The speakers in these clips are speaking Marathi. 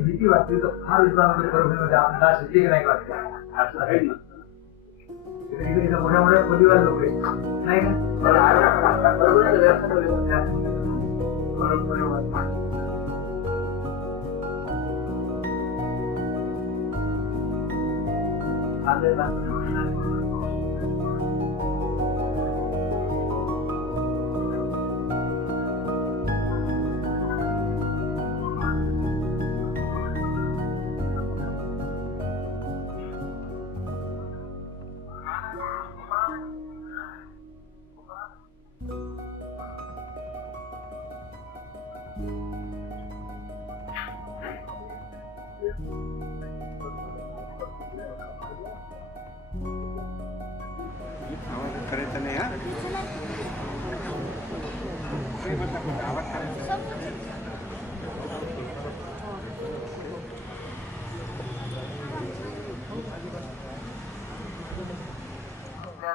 भीती वाटते तर फार विश्वासामध्ये आपल्याला शिकले नाही वाटते असं आहे ना. मोठ्या मोठ्या खोलीवर लोक नाही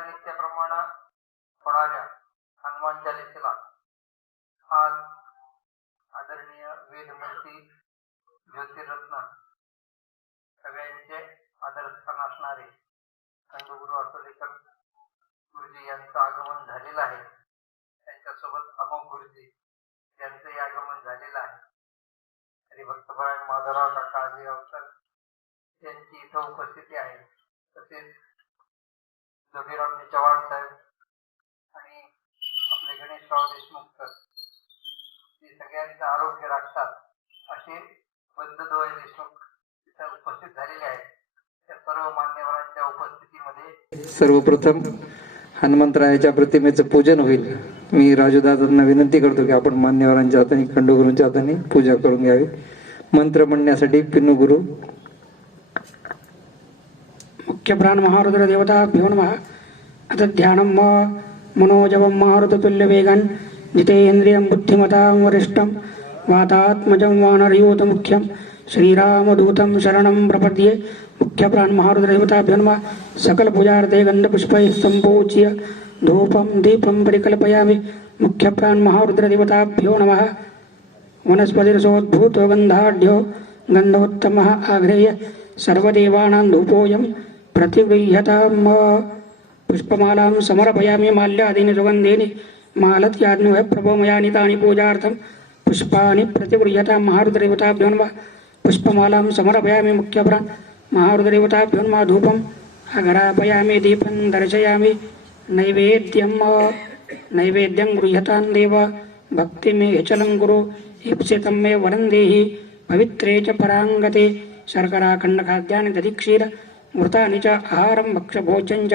नित्यप्रमाणे होणाऱ्या हनुमान चालीसेला आज आदरणीय वेदमूर्ती ज्योतिरत्न सगळ्यांचे आदरस्थान असणारे संतगुरु असोलेकर गुरुजी यांचं आगमन झालेलं आहे. त्यांच्यासोबत अमोघ गुरुजी यांचंही आगमन झालेलं आहे. हरिभक्तपरायण माधवराव काका आजी अवसर यांची इथं उपस्थिती आहे. तसेच जोगीरामजी चव्हाण साहेब आणि आपले गणेशराव देशमुख सर हे सगळ्यांचं आरोग्य राखतात असे बंधुद्वय देशमुख इथं उपस्थित झालेले आहेत. त्या सर्व मान्यवरांच्या उपस्थितीमध्ये सर्वप्रथम हनुमंतरायाच्या प्रतिमेचं पूजन होईल. मी राजूदादांना विनंती करतो की आपण मान्यवरांच्या हाताने खंडोगुरूंच्या हाताने पूजा करून घ्यावी. मंत्र म्हणण्यासाठी पिन्नू गुरु. मुख्य प्राण महारुद्र देवताभ्यो नमः. अथ ध्यानं मनोजवं मारुततुल्य वेगं जितेन्द्रियं बुद्धिमतां वरिष्ठं वातात्मजं वानरयूत मुख्यं श्रीरामदूतं शरणं प्रपद्ये. मुख्य प्राण महारुद्र देवताभ्यो नमः. सकल पूजार्थे गंधपुष्पैः सम्पूज्य धूपं दीपं परिकल्पयामि. मुख्य प्राण महारुद्र देवताभ्यो नमः. वनस्पतिरसोद्भूतो गन्धाढ्यो गन्धोत्तमः आग्रेय सर्वदेवानां धूपोऽयं प्रतिगृह्यताम्. पुष्पमालां समर्पयामि माल्यादीनि सुगन्धीनि मालत्याग्निः प्रभोमयानि तानि पूजार्थं पुष्पाणि प्रतिगृह्यतां. महारुद्रदेवताभ्यो नमः. पुष्पमालां समर्पयामि. मुख्यप्राण महारुद्रदेवताभ्यो नमः. धूपम् अघरापयामि. दीपं दर्शयामि. नैवेद्यं गृह्यतां देव. भक्तिमे चलं गुरु. ईप्सितं मे वरं देहि. पवित्रे च पराङ्गते. शर्कराखण्डखाद्यानि दधिक्षीर मृतानि च आहारं भक्ष्यभोज्यं च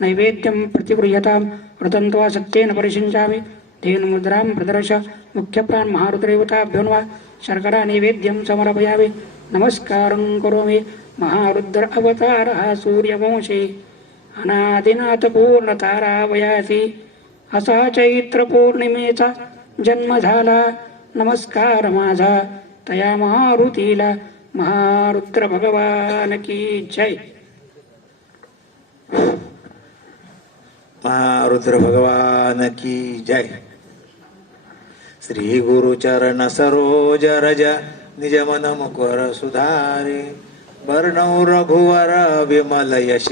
नैवेद्यं प्रतिगृह्यतां. व्रतं त्वा सत्येन परिषिञ्चामि. धेनुमुद्रां प्रदर्श. मुख्यप्राण महारुद्रदेवताभ्यो नमः. शर्करा नैवेद्यं समर्पयामि. नमस्कारं करोमि. महारुद्र अवतारः सूर्यवंशे अनादिनाथ पूर्णतारावयासी. असा चैत्र पौर्णिमेचा जन्म झाला. नमस्कार माझा तया मारुतीला. महारुद्र भगवान की जय. महारुद्र भगवान की जय. श्री गुरुचरण सरोज रज निज मन मुकुर सुधारे. वर्णौ रघुवर विमल यश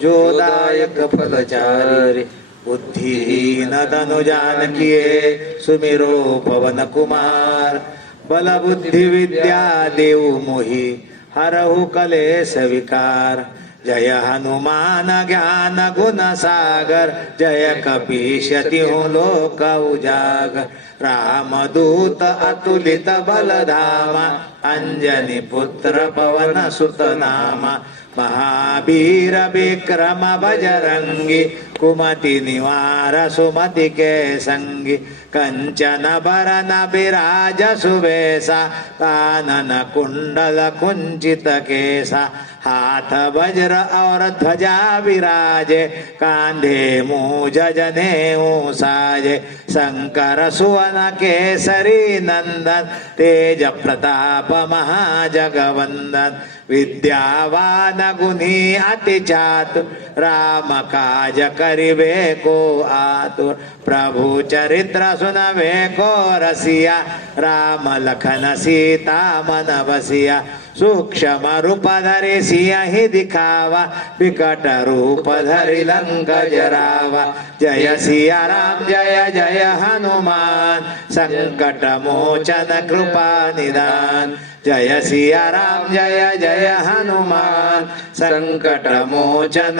जोदायक फलचारि. बुद्धिहीन तनु जानकीये सुमिरो पवन कुमार. बल बुद्धि विद्या देऊ मोहि हरहु कलेश विकार. जय हनुमान ज्ञान गुण सागर. जय कपीश तिहु लोक उजागर. रामदूत अतुलित बलधामा. अंजनी पुत्र पवन सुत नामा. महावीर विक्रम बजरंगी कुमति निवार सुमति के संगी कंचन बरन विराज सुवेशा कानन कुंडल कुंचित केसा हाथ वज्र और ध्वजा विराजे कांधे मूज जनेऊ साजे शंकर सुवन केसरी नंदन तेज प्रताप महाजगवंदन विद्यावान गुणी अति चातुर राम काज करिबे को आतुर प्रभु चरित्र सुनबे को रसिया राम लखन सीता मन बसिया सूक्ष्म रूप धरि सिंह दिखावा विकट रूप धरि लंक जरावा जय सिया राम जय जय हनुमान संकट मोचन कृपा निदान जय सिया राम जय जय हनुमान संकट मोचन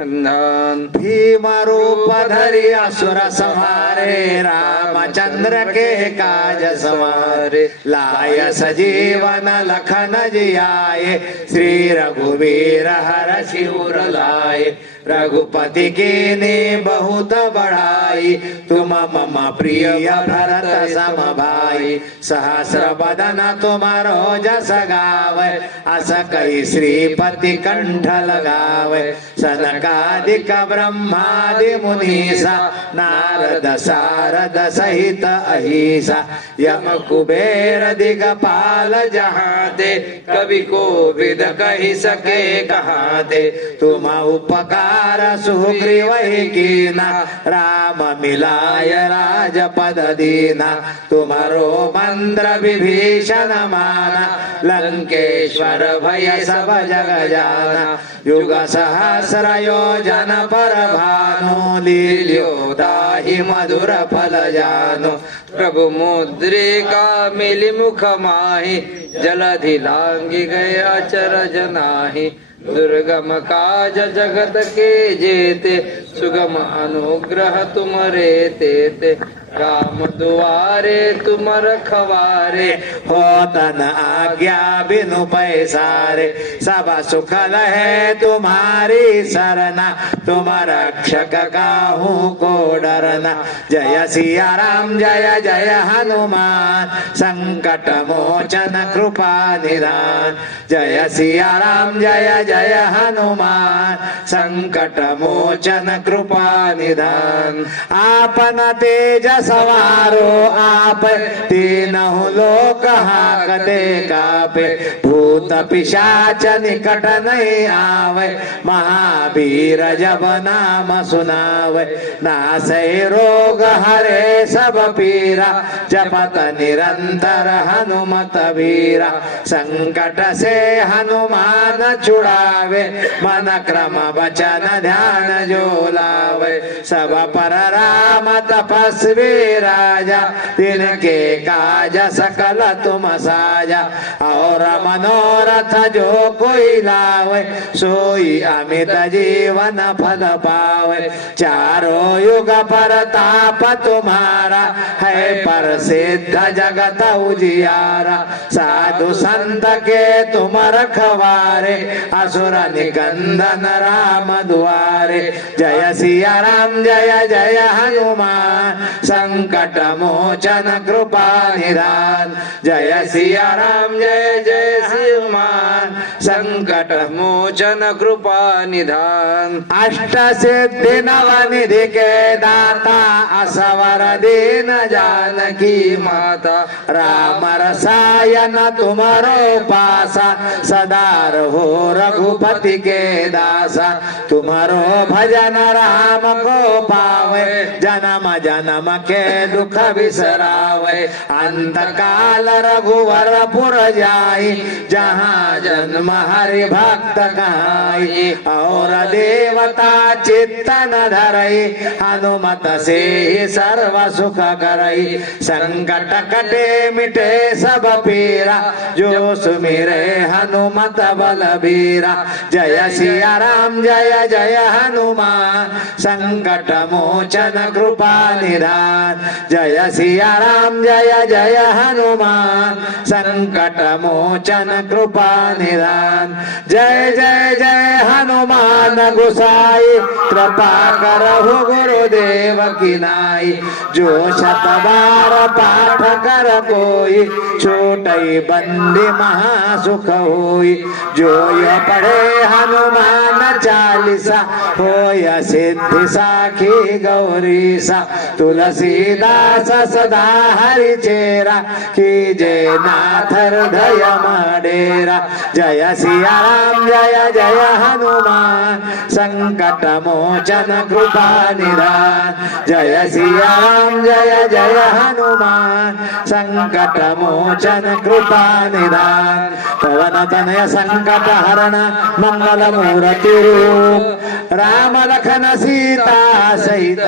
भीम रूप धरि असुर संहारे रामचंद्र के काज सवारे लाय सजीवन लखन जियाए श्री रघुवीर हर शिवर लाए रघुपति कीनी बहुत बढ़ाई तुम मम प्रिय भरत सम भाई सहस्र बदन तुमरो जस गावे अस कई श्रीपति कंठ लगावे सनकादिक ब्रह्मादि मुनीसा नारद सारद सहित अहिसा यम कुबेर दिगपाल जहाते कवि को विद कहि सके कहाते तुम उपकार सुग्रीव कीना राम मिलाय राजपद दीना तुम्हारो मंत्र विभीषण माना लंकेश्वर भय सब जग जाना युग सहस्र योजन पर भानु लील्यो दाहि मधुर फल जानो प्रभु मुद्रिका मिलि मुख माहि जलधि लांघि गए अचरज नाही दुर्गम काज जगत के जेते सुगम अनुग्रह तुमरे तेते राम दुआरे तुम रखवारे हो तन आज्ञा बिनु पैसारे सब सुख लहे तुम्हारी सरना तुम रक्षक काहू को डरना जय सिया राम जय जय हनुमान संकट मोचन कृपा निधान जय सिया राम जय जय हनुमान संकट मोचन कृपा निधान आपन तेज सवारो आप तीनहु लोक हाकते कापे भूत पिशाच निकट नहीं आवे महावीर जब नाम सुनावे नासै रोग हरे सब पीरा जपत निरंतर हनुमत वीरा संकट से हनुमान छुड़ावे मन क्रम वचन ध्यान जो लावे सब पर राम तपस्वी राजा तिनके काज सकल तुम साजा और मनोरथ जो कोई लावे सोई अमित जीवन फल पावे चारों युग पर ताप तुम्हारा है पर सिद्ध जगत उजियारा साधु संत के तुम रखवारे असुर निकंदन राम दुआरे जय सिया राम जय जय हनुमान संकट मोचन कृपा निधान जय सिया राम जय जय हनुमान संकट मोचन कृपा निधान अष्ट सिद्धि नव निधि के दाता असवर दीन जानकी माता राम रसायन तुम्हारो पासा सदार हो रघुपति के दासा तुम्हारो भजन राम को पावे जन्म जन्म के दुख बिसरावे अंत काल रघुवर पुर जाई जहाँ जन्म हरि भक्त कहाई और देवता चित्तन धरई हनुमत से ही सर्व सुख करई संकट कटे मिटे सब पीरा जो सुमिरे हनुमत बलबीरा जय सिया राम जय जय हनुमान संकट मोचन कृपा निधान निधान। जय सिया राम जय जय हनुमान संकट मोचन कृपा निधान। जय जय जय हनुमान गोसाई कृपा करहु गुरुदेव की नाई। जो शत बार पाठ कर कोई छोटई बंदी महासुख होई। जो ये पढ़े हनुमान चालीसा होय सिद्धि साखी गौरीसा। तुलसीदास सदा हरि चेरा कीजे नाथ हृदय मडेरा। जय सिया राम जय जय हनुमान संकट मोचन कृपा निधान। जय सिया राम जय जय हनुमान संकट मोचन कृपा निधान। पवन तनय संकट हरण मंगल मूर्ति रूप। राम लखन सीता सहित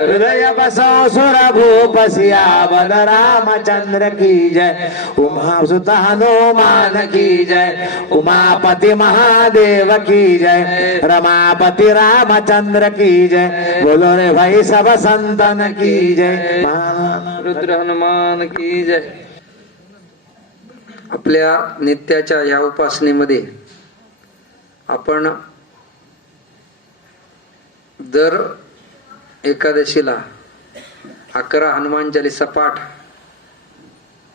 हृदय बसो सुर भूप। सियावर रामचंद्र की जय। उमा सुत हनुमान की जय। उमापति महादेव की जय। रमापति रामचंद्र की जय। बोलो रे भाई सब संतन की जय। रुद्र हनुमान की जय. आपल्या नित्याच्या या उपासनेमध्ये आपण दर एकादशीला 11 हनुमान चालीसा पाठ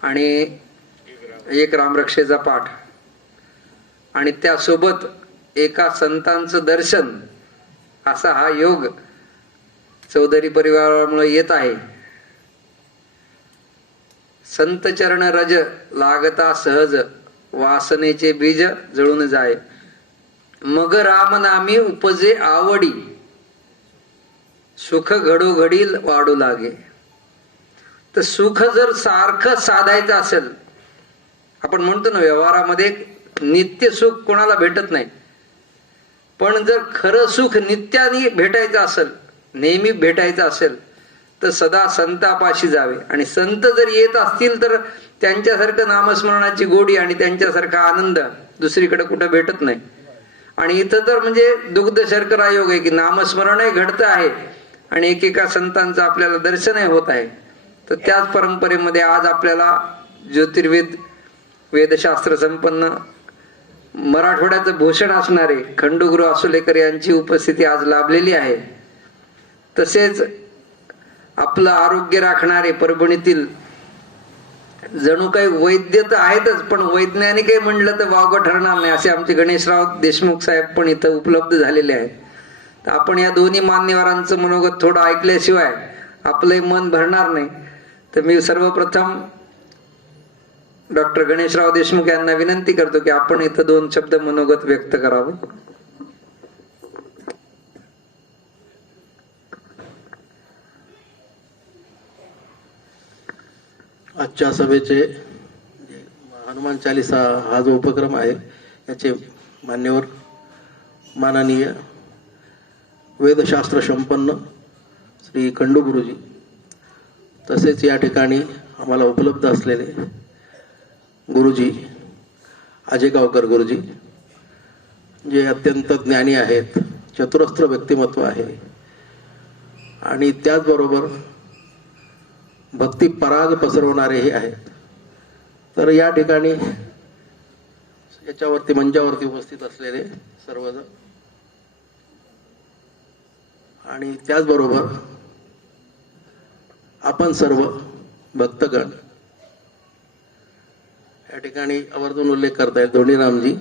आणि 1 रामरक्षेचा पाठ आणि त्यासोबत एका संतांचं दर्शन असा हा योग चौधरी परिवारामुळे येत आहे. संत चरण रज लागता सहज वासनेचे बीज जळून जाय. मग राम नामी उपजे आवडी सुख घडोघडी वाढू लागे. तर सुख जर सारखं साधायचं असेल, आपण म्हणतो ना व्यवहारामध्ये नित्य सुख कोणाला भेटत नाही, पण जर खरं सुख नित्याने भेटायचं असेल, नेहमी भेटायचं असेल तर सदा संतापाशी जावे. आणि संत जर येत असतील तर त्यांच्यासारखं नामस्मरणाची गोडी आणि त्यांच्यासारखा आनंद दुसरीकडे कुठं भेटत नाही. आणि इथं तर म्हणजे दुग्ध शर्करा योग आहे की नामस्मरणही घडतं आहे आणि एकेका संतांचं आपल्याला दर्शनही होत आहे. तर त्याच परंपरेमध्ये आज आपल्याला ज्योतिर्वेद वेदशास्त्र संपन्न मराठवाड्याचं भूषण असणारे खंडूगुरु आसुलेकर यांची उपस्थिती आज लाभलेली आहे. तसेच आपलं आरोग्य राखणारे परभणीतील जणू काही वैद्य तर आहेतच, पण वैज्ञानिकही म्हणलं तर वावगं ठरणार नाही असे आमचे गणेशराव देशमुख साहेब पण इथं उपलब्ध झालेले आहेत. तर आपण या दोन्ही मान्यवरांचं मनोगत थोडं ऐकल्याशिवाय आपलंही मन भरणार नाही. तर मी सर्वप्रथम डॉक्टर गणेशराव देशमुख यांना विनंती करतो की आपण इथं 2 शब्द मनोगत व्यक्त करावं. आजच्या सभेचे हनुमान चालीसा हा जो उपक्रम आहे याचे मान्यवर माननीय वेदशास्त्र संपन्न श्री खंडू गुरुजी, तसेच या ठिकाणी आम्हाला उपलब्ध असलेले गुरुजी आजेगावकर गुरुजी, जे अत्यंत ज्ञानी आहेत, चतुरस्त्र व्यक्तिमत्व आहे आणि त्याचबरोबर भक्ती पराग पसरवणारेही आहेत. तर या ठिकाणी याच्यावरती मंचावरती उपस्थित असलेले सर्वजण आणि त्याचबरोबर आपण सर्व भक्तगण या ठिकाणी आवर्जून उल्लेख करतायत धोंडीरामजी,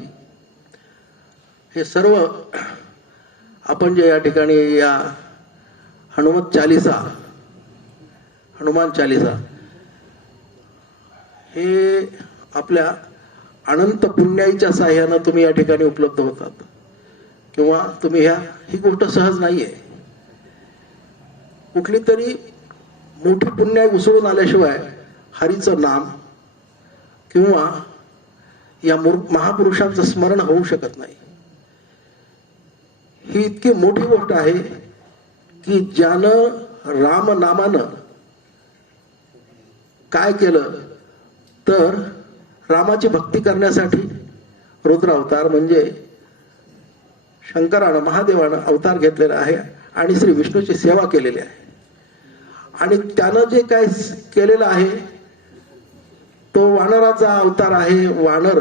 हे सर्व आपण जे या ठिकाणी या हनुमान चालीसा हे आपल्या अनंत पुण्याईच्या साह्यानं तुम्ही या ठिकाणी उपलब्ध होतात किंवा तुम्ही ही गोष्ट सहज नाहीये. कुठली तरी मोठी पुण्याई उसळून आल्याशिवाय हरीचं नाम किंवा या महापुरुषांचं स्मरण होऊ शकत नाही. ही इतकी मोठी गोष्ट आहे की ज्यानं राम नामानं काय केलं तर रामाची भक्ती करण्यासाठी रुद्र अवतार म्हणजे शंकरानं महादेवानं अवतार घेतलेला आहे आणि श्री विष्णूची सेवा केलेली आहे. आणि त्यानं जे काय केलेलं आहे तो वानराचा अवतार आहे. वानर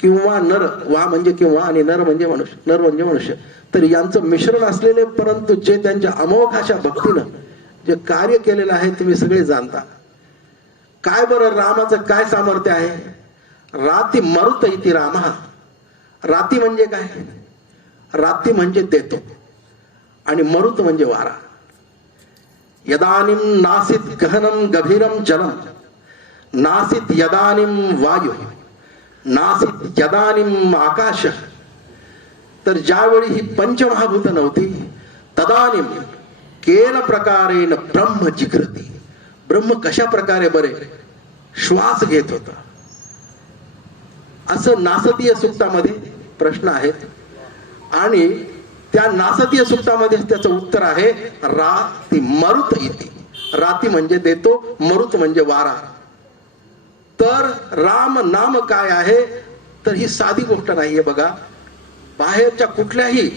किंवा नर, वा म्हणजे किंवा आणि नर म्हणजे मनुष्य, नर म्हणजे मनुष्य. तर यांचं मिश्रण असलेले, परंतु जे त्यांच्या अमोघ अशा भक्तीनं जे कार्य केलेलं आहे तुम्ही सगळे जाणता. काय बरं रामाचं काय सामर्थ्य आहे? राती मरुत इति राम. राती म्हणजे काय? राती म्हणजे देतो आणि मरुत म्हणजे वारा. यदानिम नासित गहनम गभीरम जलम, नासित यदानिम वायू, नासित यदानिम आकाश. तर ज्यावेळी ही पंचमहाभूत नव्हती तदानिम केन प्रकारेण ब्रह्म जिग्रती. ब्रह्म कशा प्रकारे बरे श्वास घेत होता, असं नासदीय सूक्तामध्ये प्रश्न आहेत. आणि त्या नासदीय सूक्तामध्ये त्याचं उत्तर आहे राती मरुत इति. राती म्हणजे देतो, मरुत म्हणजे वारा. तर राम नाम काय आहे? तर ही साधी गोष्ट नाहीये बघा. बाहेरच्या कुठल्याही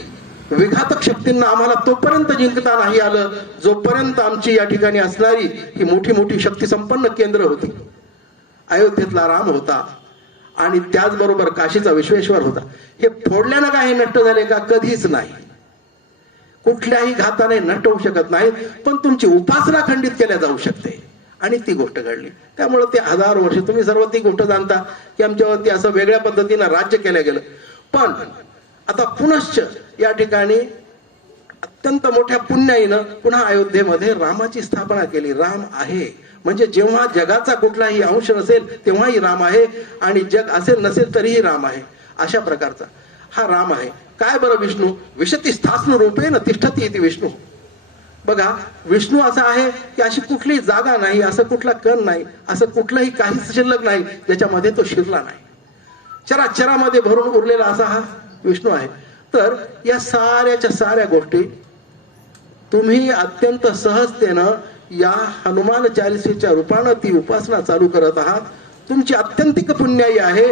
विघातक शक्तींना आम्हाला तोपर्यंत जिंकता नाही आलं जोपर्यंत आमची या ठिकाणी असणारी ही मोठी मोठी शक्ती संपन्न केंद्र होती. अयोध्येतला राम होता आणि त्याचबरोबर काशीचा विश्वेश्वर होता. हे फोडल्यानं काय नष्ट झाले का? कधीच नाही. कुठल्याही घाताने नष्ट होऊ शकत नाही, पण तुमची उपासना खंडित केल्या जाऊ शकते. आणि ती गोष्ट घडली. त्यामुळे ते 1000 वर्ष तुम्ही सर्व ती गोष्ट जाणता की आमच्यावरती असं वेगळ्या पद्धतीनं राज्य केलं गेलं. पण आता पुनश्च या ठिकाणी अत्यंत मोठ्या पुण्याईनं पुन्हा अयोध्येमध्ये रामाची स्थापना केली. राम आहे म्हणजे जेव्हा जगाचा कुठलाही अंश नसेल तेव्हाही राम आहे, आणि जग असेल नसेल तरीही राम आहे. अशा प्रकारचा हा राम आहे. काय बरं विष्णू? विशती स्थास्न रूपेण तिष्ठती इति विष्णू. बघा, विष्णू असा आहे की अशी कुठलीही जागा नाही, असं कुठला कण नाही, असं कुठलंही काहीच शिल्लक नाही ज्याच्यामध्ये तो शिरला नाही. चराचरामध्ये भरून उरलेला असा हा विष्णू आहे. तर या साऱ्याच्या साऱ्या गोष्टी तुम्ही अत्यंत सहजतेनं या हनुमान चालिसेच्या रूपानं ती उपासना चालू करत आहात. तुमची अत्यंतिक पुण्याई आहे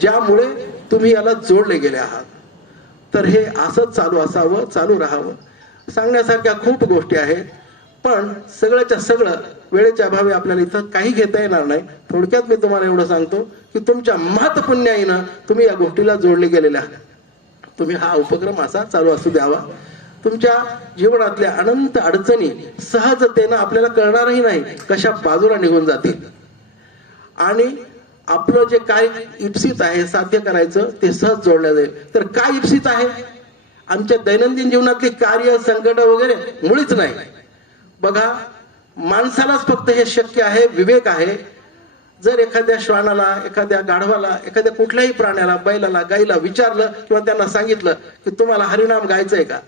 ज्यामुळे तुम्ही याला जोडले गेले आहात. तर हे असंच चालू असावं, चालू राहावं. सांगण्यासारख्या खूप गोष्टी आहेत, पण सगळ्याच्या सगळं वेळेच्या अभावी आपल्याला इथं काही घेता येणार नाही. थोडक्यात मी तुम्हाला एवढं सांगतो की तुमच्या महत्पुण्याईनं तुम्ही या गोष्टीला जोडले गेलेले आहात. तुम्ही हा उपक्रम असा चालू असू द्यावा. तुमच्या जीवनातल्या अनंत अडचणी सहजतेनं आपल्याला कळणारही नाही कशा बाजूला निघून जातील. आणि आपलं जे काय इप्सित आहे साध्य करायचं ते सहज जोडल्या जाईल. तर काय इप्सित आहे? आमच्या दैनंदिन जीवनातली कार्य, संकट वगैरे मुळीच नाही. बघा, माणसालाच फक्त हे शक्य आहे, विवेक आहे. जर एखाद्या श्वानाला, एखाद्या गाढवाला, एखाद्या कुठल्याही प्राण्याला, बैलाला, गाईला विचारलं किंवा त्यांना सांगितलं की तुम्हाला हरिनाम गायचंय का?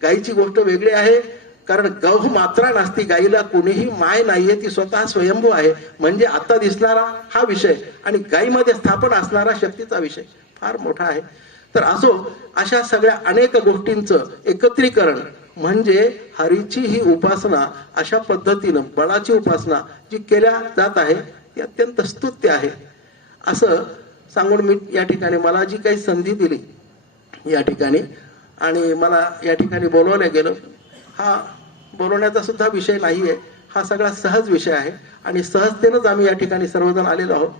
गायीची गोष्ट वेगळी आहे, कारण गौ मात्रा नसती, गायीला कोणीही माय नाहीये, ती स्वतः स्वयंभू आहे. म्हणजे आता दिसणारा हा विषय आणि गायीमध्ये स्थापन असणारा शक्तीचा विषय फार मोठा आहे. तर असो, अशा सगळ्या अनेक गोष्टींचं एकत्रीकरण म्हणजे हरीची ही उपासना अशा पद्धतीनं बळाची उपासना जी केल्या जात आहे ती अत्यंत स्तुत्य आहे. असं सांगून मी या ठिकाणी मला जी काही संधी दिली या ठिकाणी आणि मला या ठिकाणी बोलवलं गेलं, हा बोलवण्याचा सुद्धा विषय नाहीये. हा सगळा सहज विषय आहे आणि सहजतेनंच आम्ही या ठिकाणी सर्वजण आलेलो आहोत.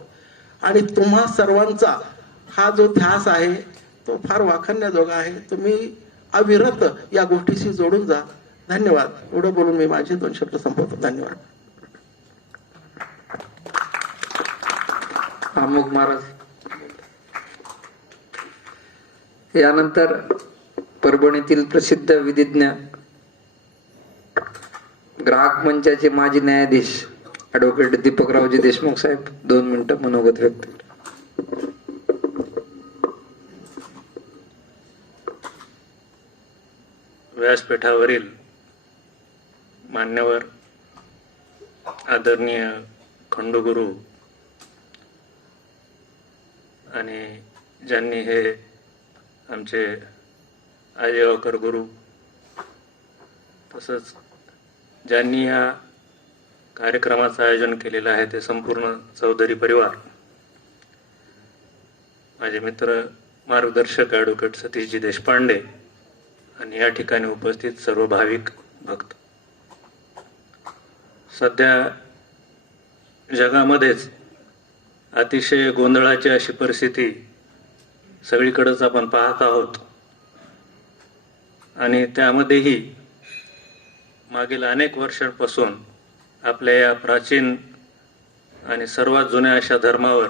आणि तुम्हा सर्वांचा हा जो ध्यास आहे तो फार वाखाणण्याजोगा आहे. तुम्ही अविरत या गोष्टीशी जोडून जा. धन्यवाद. एवढं बोलून मी माझे 2 शब्द संपवतो. धन्यवाद. अमोघ महाराज. यानंतर परभणीतील प्रसिद्ध विधिज्ञ ग्राहक मंचाचे माजी न्यायाधीश ॲडव्होकेट दीपकरावजी देशमुख साहेब 2 मिनिटं मनोगत व्यक्त. व्यासपीठावरील मान्यवर आदरणीय खंडुगुरू आणि ज्यांनी हे आमचे आजेवाकर गुरु, तसंच ज्यांनी या कार्यक्रमाचं आयोजन केलेलं आहे ते संपूर्ण चौधरी परिवार, माझे मित्र मार्गदर्शक ॲडव्होकेट सतीशजी देशपांडे आणि या ठिकाणी उपस्थित सर्व भाविक भक्त, सध्या जगामध्येच अतिशय गोंधळाची अशी परिस्थिती सगळीकडेच आपण पाहत आहोत आणि त्यामध्येही मागील अनेक वर्षांपासून आपल्या या प्राचीन आणि सर्वात जुन्या अशा धर्मावर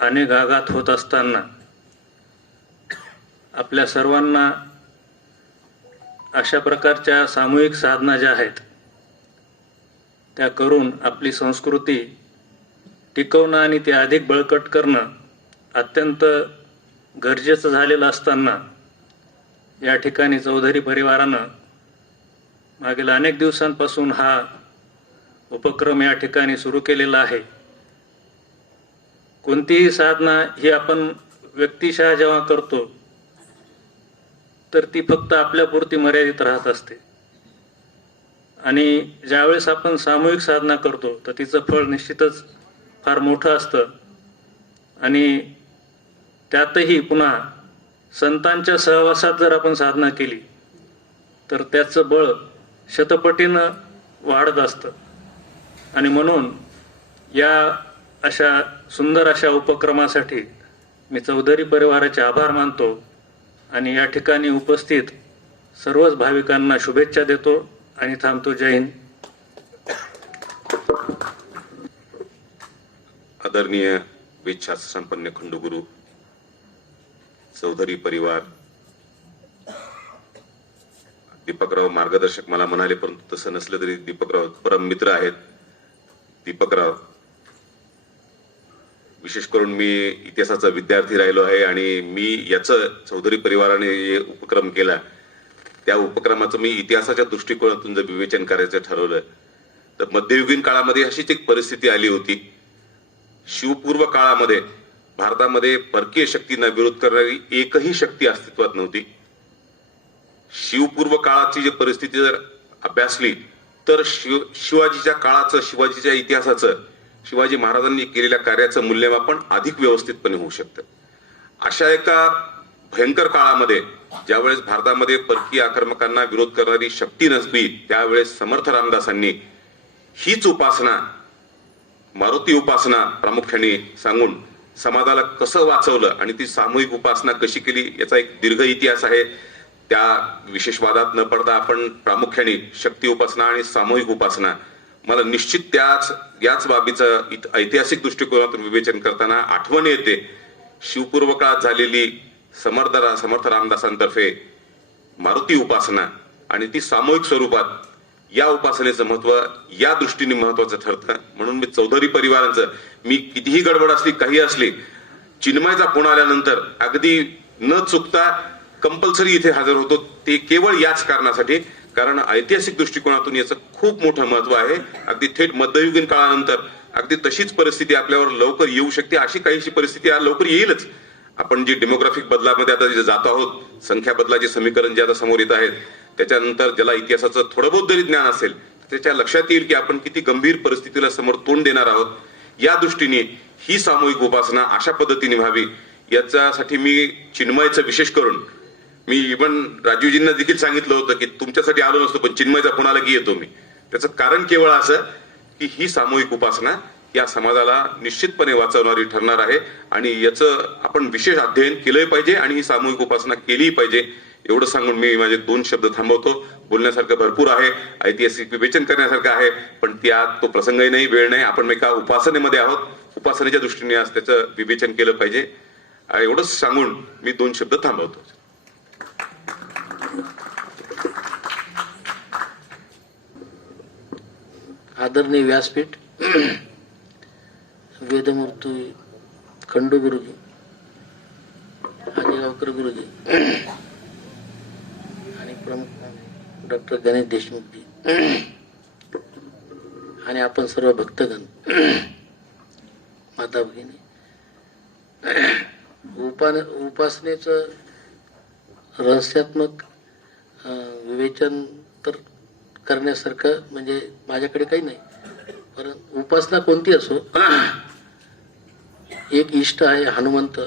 अनेक आघात होत असताना आपल्या सर्वांना अशा प्रकारच्या सामूहिक साधना ज्या आहेत त्या करून आपली संस्कृती टिकवणं आणि ती अधिक बळकट करणं अत्यंत गरजेचं झालेलं असताना या ठिकाणी चौधरी परिवारानं मागील अनेक दिवसांपासून हा उपक्रम या ठिकाणी सुरू केलेला आहे. कोणतीही साधना ही आपण व्यक्तिशः जेव्हा करतो तर ती फक्त आपल्यापुरती मर्यादित राहत असते आणि ज्यावेळेस आपण सामूहिक साधना करतो तर तिचं फळ निश्चितच फार मोठं असतं आणि त्यातही पुन्हा संतांच्या सहवासात जर आपण साधना केली तर त्याचं बळ शतपटीनं वाढत असतं आणि म्हणून या अशा सुंदर अशा उपक्रमासाठी मी चौधरी परिवाराचे आभार मानतो आणि या ठिकाणी उपस्थित सर्वच भाविकांना शुभेच्छा देतो आणि थांबतो. जय हिंद. आदरणीय वेदशास्त्र संपन्न खंडगुरु चौधरी परिवार, दीपकराव मार्गदर्शक मला म्हणाले, परंतु तसं नसलं तरी दीपकराव परम मित्र आहेत. दीपकराव, विशेष करून मी इतिहासाचा विद्यार्थी राहिलो आहे आणि मी याचं चौधरी परिवाराने जे उपक्रम केला त्या उपक्रमाचं मी इतिहासाच्या दृष्टिकोनातून जर विवेचन करायचं ठरवलं तर मध्ययुगीन काळामध्ये अशीच एक परिस्थिती आली होती. शिवपूर्व काळामध्ये भारतामध्ये परकीय शक्तींना विरोध करणारी एकही शक्ती अस्तित्वात नव्हती. शिवपूर्व काळाची जी परिस्थिती जर अभ्यासली तर शिवाजीच्या काळाचं, शिवाजीच्या इतिहासाचं, शिवाजी महाराजांनी केलेल्या कार्याचं मूल्यमापन अधिक व्यवस्थितपणे होऊ शकतं. अशा एका भयंकर काळामध्ये ज्यावेळेस भारतामध्ये परकीय आक्रमकांना विरोध करणारी शक्ती नसली त्यावेळेस समर्थ रामदासांनी हीच उपासना, मारुती उपासना प्रामुख्याने सांगून समाजाला कसं वाचवलं आणि ती सामूहिक उपासना कशी केली याचा एक दीर्घ इतिहास आहे. त्या विशेष वादात न पडता आपण प्रामुख्याने शक्ती उपासना आणि सामूहिक उपासना, मला निश्चित याच बाबीचं ऐतिहासिक दृष्टिकोनातून विवेचन करताना आठवण येते शिवपूर्व काळात झालेली समर्थ रामदासांतर्फे मारुती उपासना आणि ती सामूहिक स्वरूपात या उपासनेचं महत्व या दृष्टीने महत्वाचं ठरतं. म्हणून मी चौधरी परिवारांचं, मी कितीही गडबड असली काही असली, चिन्मयचा फोन आल्यानंतर अगदी न चुकता कंपल्सरी इथे हजर होतो. ते केवळ याच कारणासाठी, कारण ऐतिहासिक दृष्टिकोनातून याचं खूप मोठं महत्व आहे. अगदी थेट मध्ययुगीन काळानंतर अगदी तशीच परिस्थिती आपल्यावर लवकर येऊ शकते, अशी काहीशी परिस्थिती लवकर येईलच. आपण जी डेमोग्राफिक बदलामध्ये आता जात आहोत, संख्या बदलाचे समीकरण जे आता समोर येत आहेत, त्याच्यानंतर ज्याला इतिहासाचं थोडं बहुत जरी ज्ञान असेल त्याच्या लक्षात येईल की आपण किती गंभीर परिस्थितीला समोर तोंड देणार आहोत. या दृष्टीने ही सामूहिक उपासना अशा पद्धतीने व्हावी याच्यासाठी मी चिन्मयचं विशेष करून, मी इव्हन राजीवजींना देखील सांगितलं होतं की तुमच्यासाठी आलो नसतो पण चिन्मयचा फोन आला की येतो मी. त्याचं कारण केवळ असं की ही सामूहिक उपासना या समाजाला निश्चितपणे वाचवणारी ठरणार आहे आणि याचं आपण विशेष अध्ययन केलंही पाहिजे आणि ही सामूहिक उपासना केलीही पाहिजे. एवढं सांगून मी माझे 2 शब्द थांबवतो. बोलण्यासारखं भरपूर आहे, ऐतिहासिक विवेचन करण्यासारखं आहे, पण त्यात तो प्रसंगही नाही, वेळ नाही. आपण एका उपासनेमध्ये आहोत, उपासनेच्या दृष्टीने आज त्याचं विवेचन केलं पाहिजे. एवढंच सांगून मी 2 शब्द थांबवतो. आदरणीय व्यासपीठ, वेदमूर्ती खंडू गुरुजी, आजेगावकर गुरुजी आणि प्रमुख डॉक्टर गणेश देशमुखजी आणि आपण सर्व भक्तगण, माता भगिनी, उपासनेचं रहस्यात्मक विवेचन तर करण्यासारखं म्हणजे माझ्याकडे काही नाही, परंतु उपासना कोणती असो, एक इष्ट आहे हनुमंत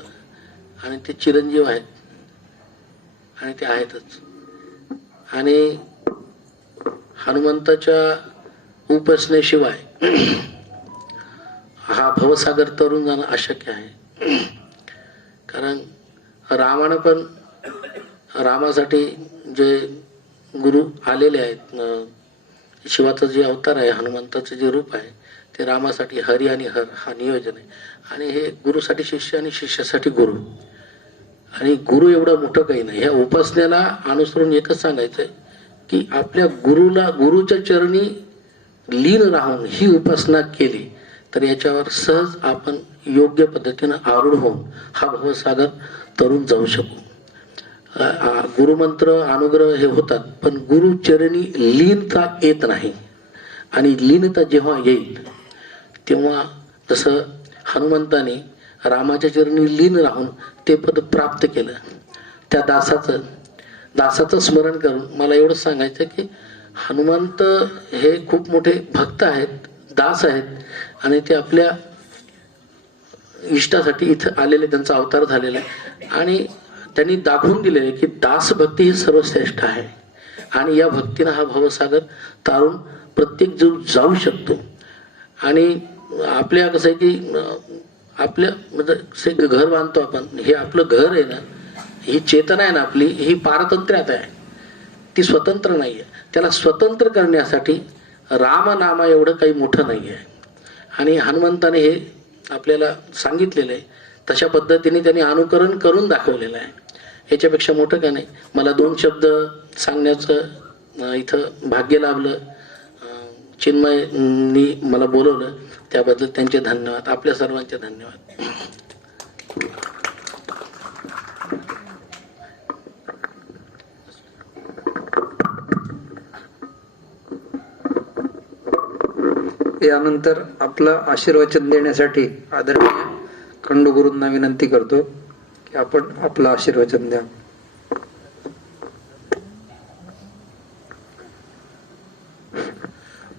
आणि ते चिरंजीव आहेत आणि ते आहेतच. आणि हनुमंताच्या उपासनेशिवाय हा भवसागर तरुण जाणं अशक्य आहे. कारण रामानं पण रामासाठी जे गुरु आलेले आहेत, शिवाचं जे अवतार आहे, हनुमंताचं जे रूप आहे ते रामासाठी हरी आणि हर हा नियोजन आहे. आणि हे गुरुसाठी शिष्य आणि शिष्यासाठी गुरु. आणि गुरु एवढं मोठं काही नाही. ह्या उपासनेला अनुसरून एकच सांगायचंय की आपल्या गुरुच्या चरणी लीन राहून ही उपासना केली तर याच्यावर सहज आपण योग्य पद्धतीनं आरूढ होऊन हा भवसागर तरुण जाऊ शकू. गुरुमंत्र अनुग्रह हे होतात, पण गुरुचरणी लीनता येत नाही. आणि लीनता जेव्हा येईल तेव्हा जसं हनुमंताने रामाच्या चरणी लीन राहून ते पद प्राप्त केलं, त्या दासाचं स्मरण करून मला एवढंच सांगायचं की हनुमंत हे खूप मोठे भक्त आहेत, दास आहेत, आणि ते आपल्या इष्टासाठी इथं आलेले, त्यांचा अवतार झालेला आहे. आणि त्यांनी दाखवून दिले की दास भक्ती ही सर्वश्रेष्ठ आहे. आणि या भक्तीनं हा भवसागर तारून प्रत्येक जीव जाऊ शकतो. आणि आपल्या कसं आहे की आपल्या म्हणजे घर बांधतो आपण, हे आपलं घर आहे ना, ही चेतना आहे ना आपली, ही पारतंत्र्यात आहे, ती स्वतंत्र नाही आहे. त्याला स्वतंत्र करण्यासाठी रामनामा एवढं काही मोठं नाही आहे. आणि हनुमंताने हे आपल्याला सांगितलेलं आहे, तशा पद्धतीने त्यांनी अनुकरण करून दाखवलेलं आहे. याच्यापेक्षा मोठं का नाही. मला 2 शब्द सांगण्याचं इथं भाग्य लाभलं. चिन्मयनी मला बोलवलं त्याबद्दल त्यांचे धन्यवाद. आपल्या सर्वांचे धन्यवाद. यानंतर आपलं आशीर्वचन देण्यासाठी आदरणीय खंडगुरूंना विनंती करतो की आपण आपलं आशीर्वचन द्या.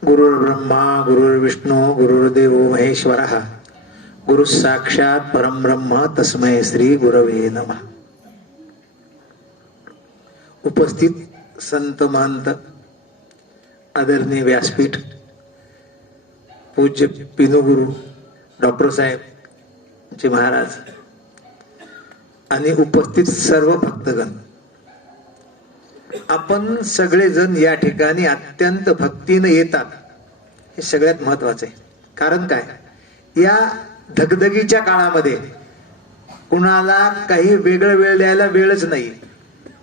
गुरुर्ब्रह्मा गुरुर्विष्णू गुरुर्देव महेश्वरः गुरु साक्षात परमब्रह्म तस्मै श्री गुरवे नमः. उपस्थित संत महंत आदरणीय व्यासपीठ पूज्य पिनुगुरु डॉक्टर साहेब जी महाराज आणि उपस्थित सर्व भक्तगण, आपण सगळेजण या ठिकाणी अत्यंत भक्तीने येतात हे सगळ्यात महत्वाचं आहे. कारण काय, या धगधगीच्या काळामध्ये कुणाला काही वेगळं वेळ द्यायला वेळच नाही.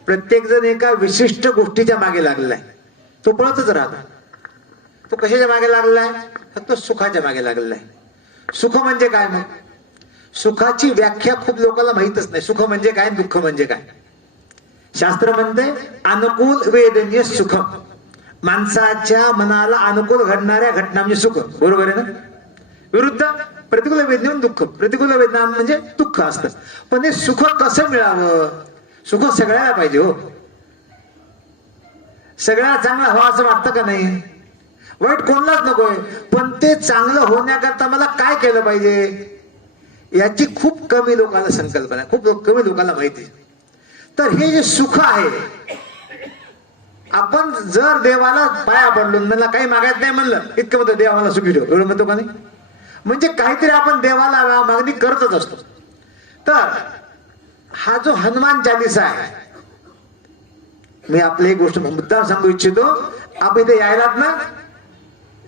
प्रत्येक जण एका विशिष्ट गोष्टीच्या मागे लागलेला आहे. तो पळतच राहतो. तो कशाच्या मागे लागलेला आहे? फक्त सुखाच्या मागे लागलेला आहे. सुख म्हणजे काय? मग सुखाची व्याख्या खूप लोकांना माहितच नाही. सुख म्हणजे काय, दुःख म्हणजे काय. शास्त्र म्हणते अनुकूल वेदनीय सुख. माणसाच्या मनाला अनुकूल घडणाऱ्या घटना म्हणजे सुख. बरोबर आहे ना? विरुद्ध प्रतिकूल वेदना दुःख. प्रतिकूल वेदना म्हणजे दुःख असतं. पण हे सुख कसं मिळावं? सुख सगळ्याला पाहिजे हो. सगळ्याला चांगला हवा असं वाटतं का नाही? वाईट कोणालाच नकोय. पण ते चांगलं होण्याकरता मला काय केलं पाहिजे याची खूप कमी लोकांना संकल्पना आहे. खूप कमी लोकांना माहिती. तर हे जे सुख आहे, आपण जर देवाला पाया पडलो, मला काही मागायचं नाही म्हणलं, इतकं म्हणतो देव आम्हाला सुखी ठेव, एवढं म्हणतो का नाही? म्हणजे काहीतरी आपण देवाला मागणी करतच असतो. तर हा जो हनुमान चालीसा आहे, मी आपली एक गोष्ट मुद्दाम सांगू इच्छितो. आपण इथे यायलात ना,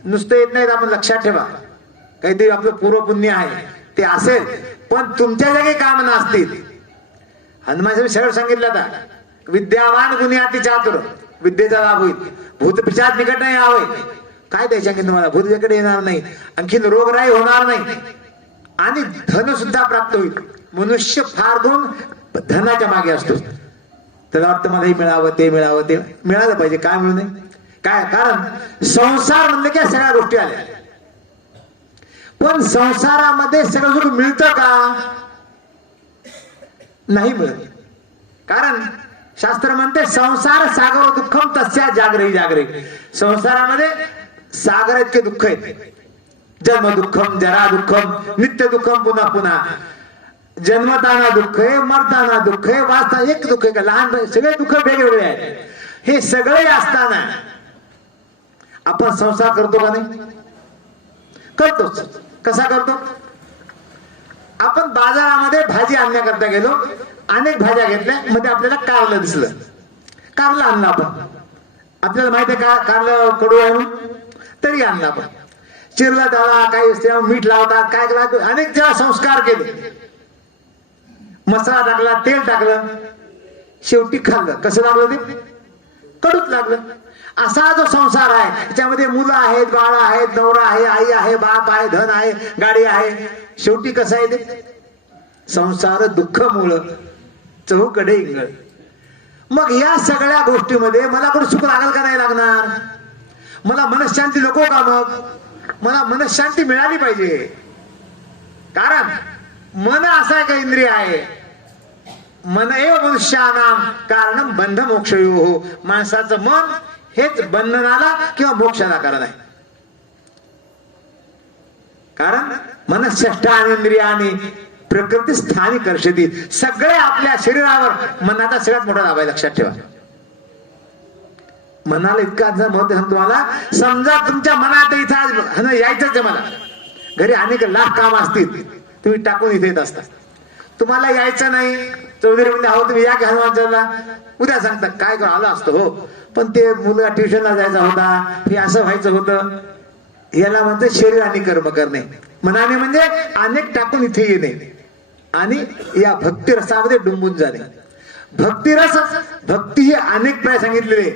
नुसतं येत नाहीत. आपण लक्षात ठेवा, काहीतरी आपलं पूर्वपुण्य आहे ते असेल, पण तुमच्या जागी काम नसतील. हनुमान सरळ सांगितलं आता, विद्यावान गुणी अति चातुर, विद्येचा लाभ होईल. भूत पिशाच निकट नाही यावे. काय द्यायचे आणखी तुम्हाला? भूत निकट येणार नाही, आणखीन रोगराई होणार नाही, आणि धन सुद्धा प्राप्त होईल. मनुष्य फार गुण धनाच्या मागे असतो. त्याला वाटतं मला हे मिळावं, ते मिळावं, ते मिळालं पाहिजे. काय मिळू नये काय? कारण संसार म्हणलं की सगळ्या गोष्टी आल्या. पण संसारामध्ये सगळं सुख मिळतं का? नाही मिळत. कारण शास्त्र म्हणते संसार सागर दुःखम तस्या जागरे जागरे. संसारामध्ये सागर इतके दुःख आहेत. जन्म दुःखम, जरा दुःखम, नित्य दुःखम, पुन्हा पुन्हा. जन्मताना दुःख आहे, मरताना दुःख आहे, वाचताना एक दुःख आहे का? लहान सगळे दुःख वेगवेगळे आहेत. हे सगळे असताना आपण संसार करतो का नाही? करतोच. कसा करतो? आपण बाजारामध्ये भाजी आणण्याकरता गेलो, अनेक भाज्या घेतल्या, मध्ये आपल्याला कारलं दिसलं, कारलं आणलं आपण. आपल्याला माहिती आहे का कारलं कडू आहे म्हणून, तरी आणलं आपण. चिरला त्याला, काही मीठ लावतात, काय केलं, अनेक जेव्हा संस्कार केले, मसाला टाकला, तेल टाकलं, शेवटी खाल्लं. कसं लागलं ते? कडूच लागलं. असा जो संसार आहे, त्याच्यामध्ये मुलं आहेत, बाळ आहेत, नवरा आहे, आई आहे, बाप आहे, धन आहे, गाडी आहे, शेवटी कसं आहे ते? संसार दुःख मूळ चहूकडे इंगळ. मग या सगळ्या गोष्टीमध्ये मला कोणी सुख लागेल का नाही लागणार? मला मनशांती नको का? मग मला मनशांती मिळाली पाहिजे. कारण मन असा एक इंद्रिय आहे, मन एव मनुष्यानाम कारणम बंध मोक्षयो. माणसाचं मन हेच बंधनाला किंवा मोक्षाला कारण आहे. कारण मनःष्ठान इंद्रियाने प्रकृती स्थानी कर्षती. सगळे आपल्या शरीरावर मनाचा सगळ्यात मोठा दाब आहे, लक्षात ठेवा. मनाला इतका महत्व सांगतो तुम्हाला. समजा तुमच्या मनात इथं यायचंच आहे, मला घरी अनेक लाख काम असतील, तुम्ही टाकून इथे येत असता, तुम्हाला यायचं नाही. चौधरी म्हणजे हो तुम्ही या की हनुमानला, उद्या सांगता काय करू, आलं असतं हो, पण ते मुलगा ट्युशनला जायचा होता, हे असं व्हायचं होतं. याला म्हणतात शरीर आणि कर्म करणे. मनाने म्हणजे अनेक टाकून इथे येणे आणि या भक्ती रसामध्ये डुंबून जाणे. भक्तिरस, भक्ती ही अनेक वेळा सांगितलेले,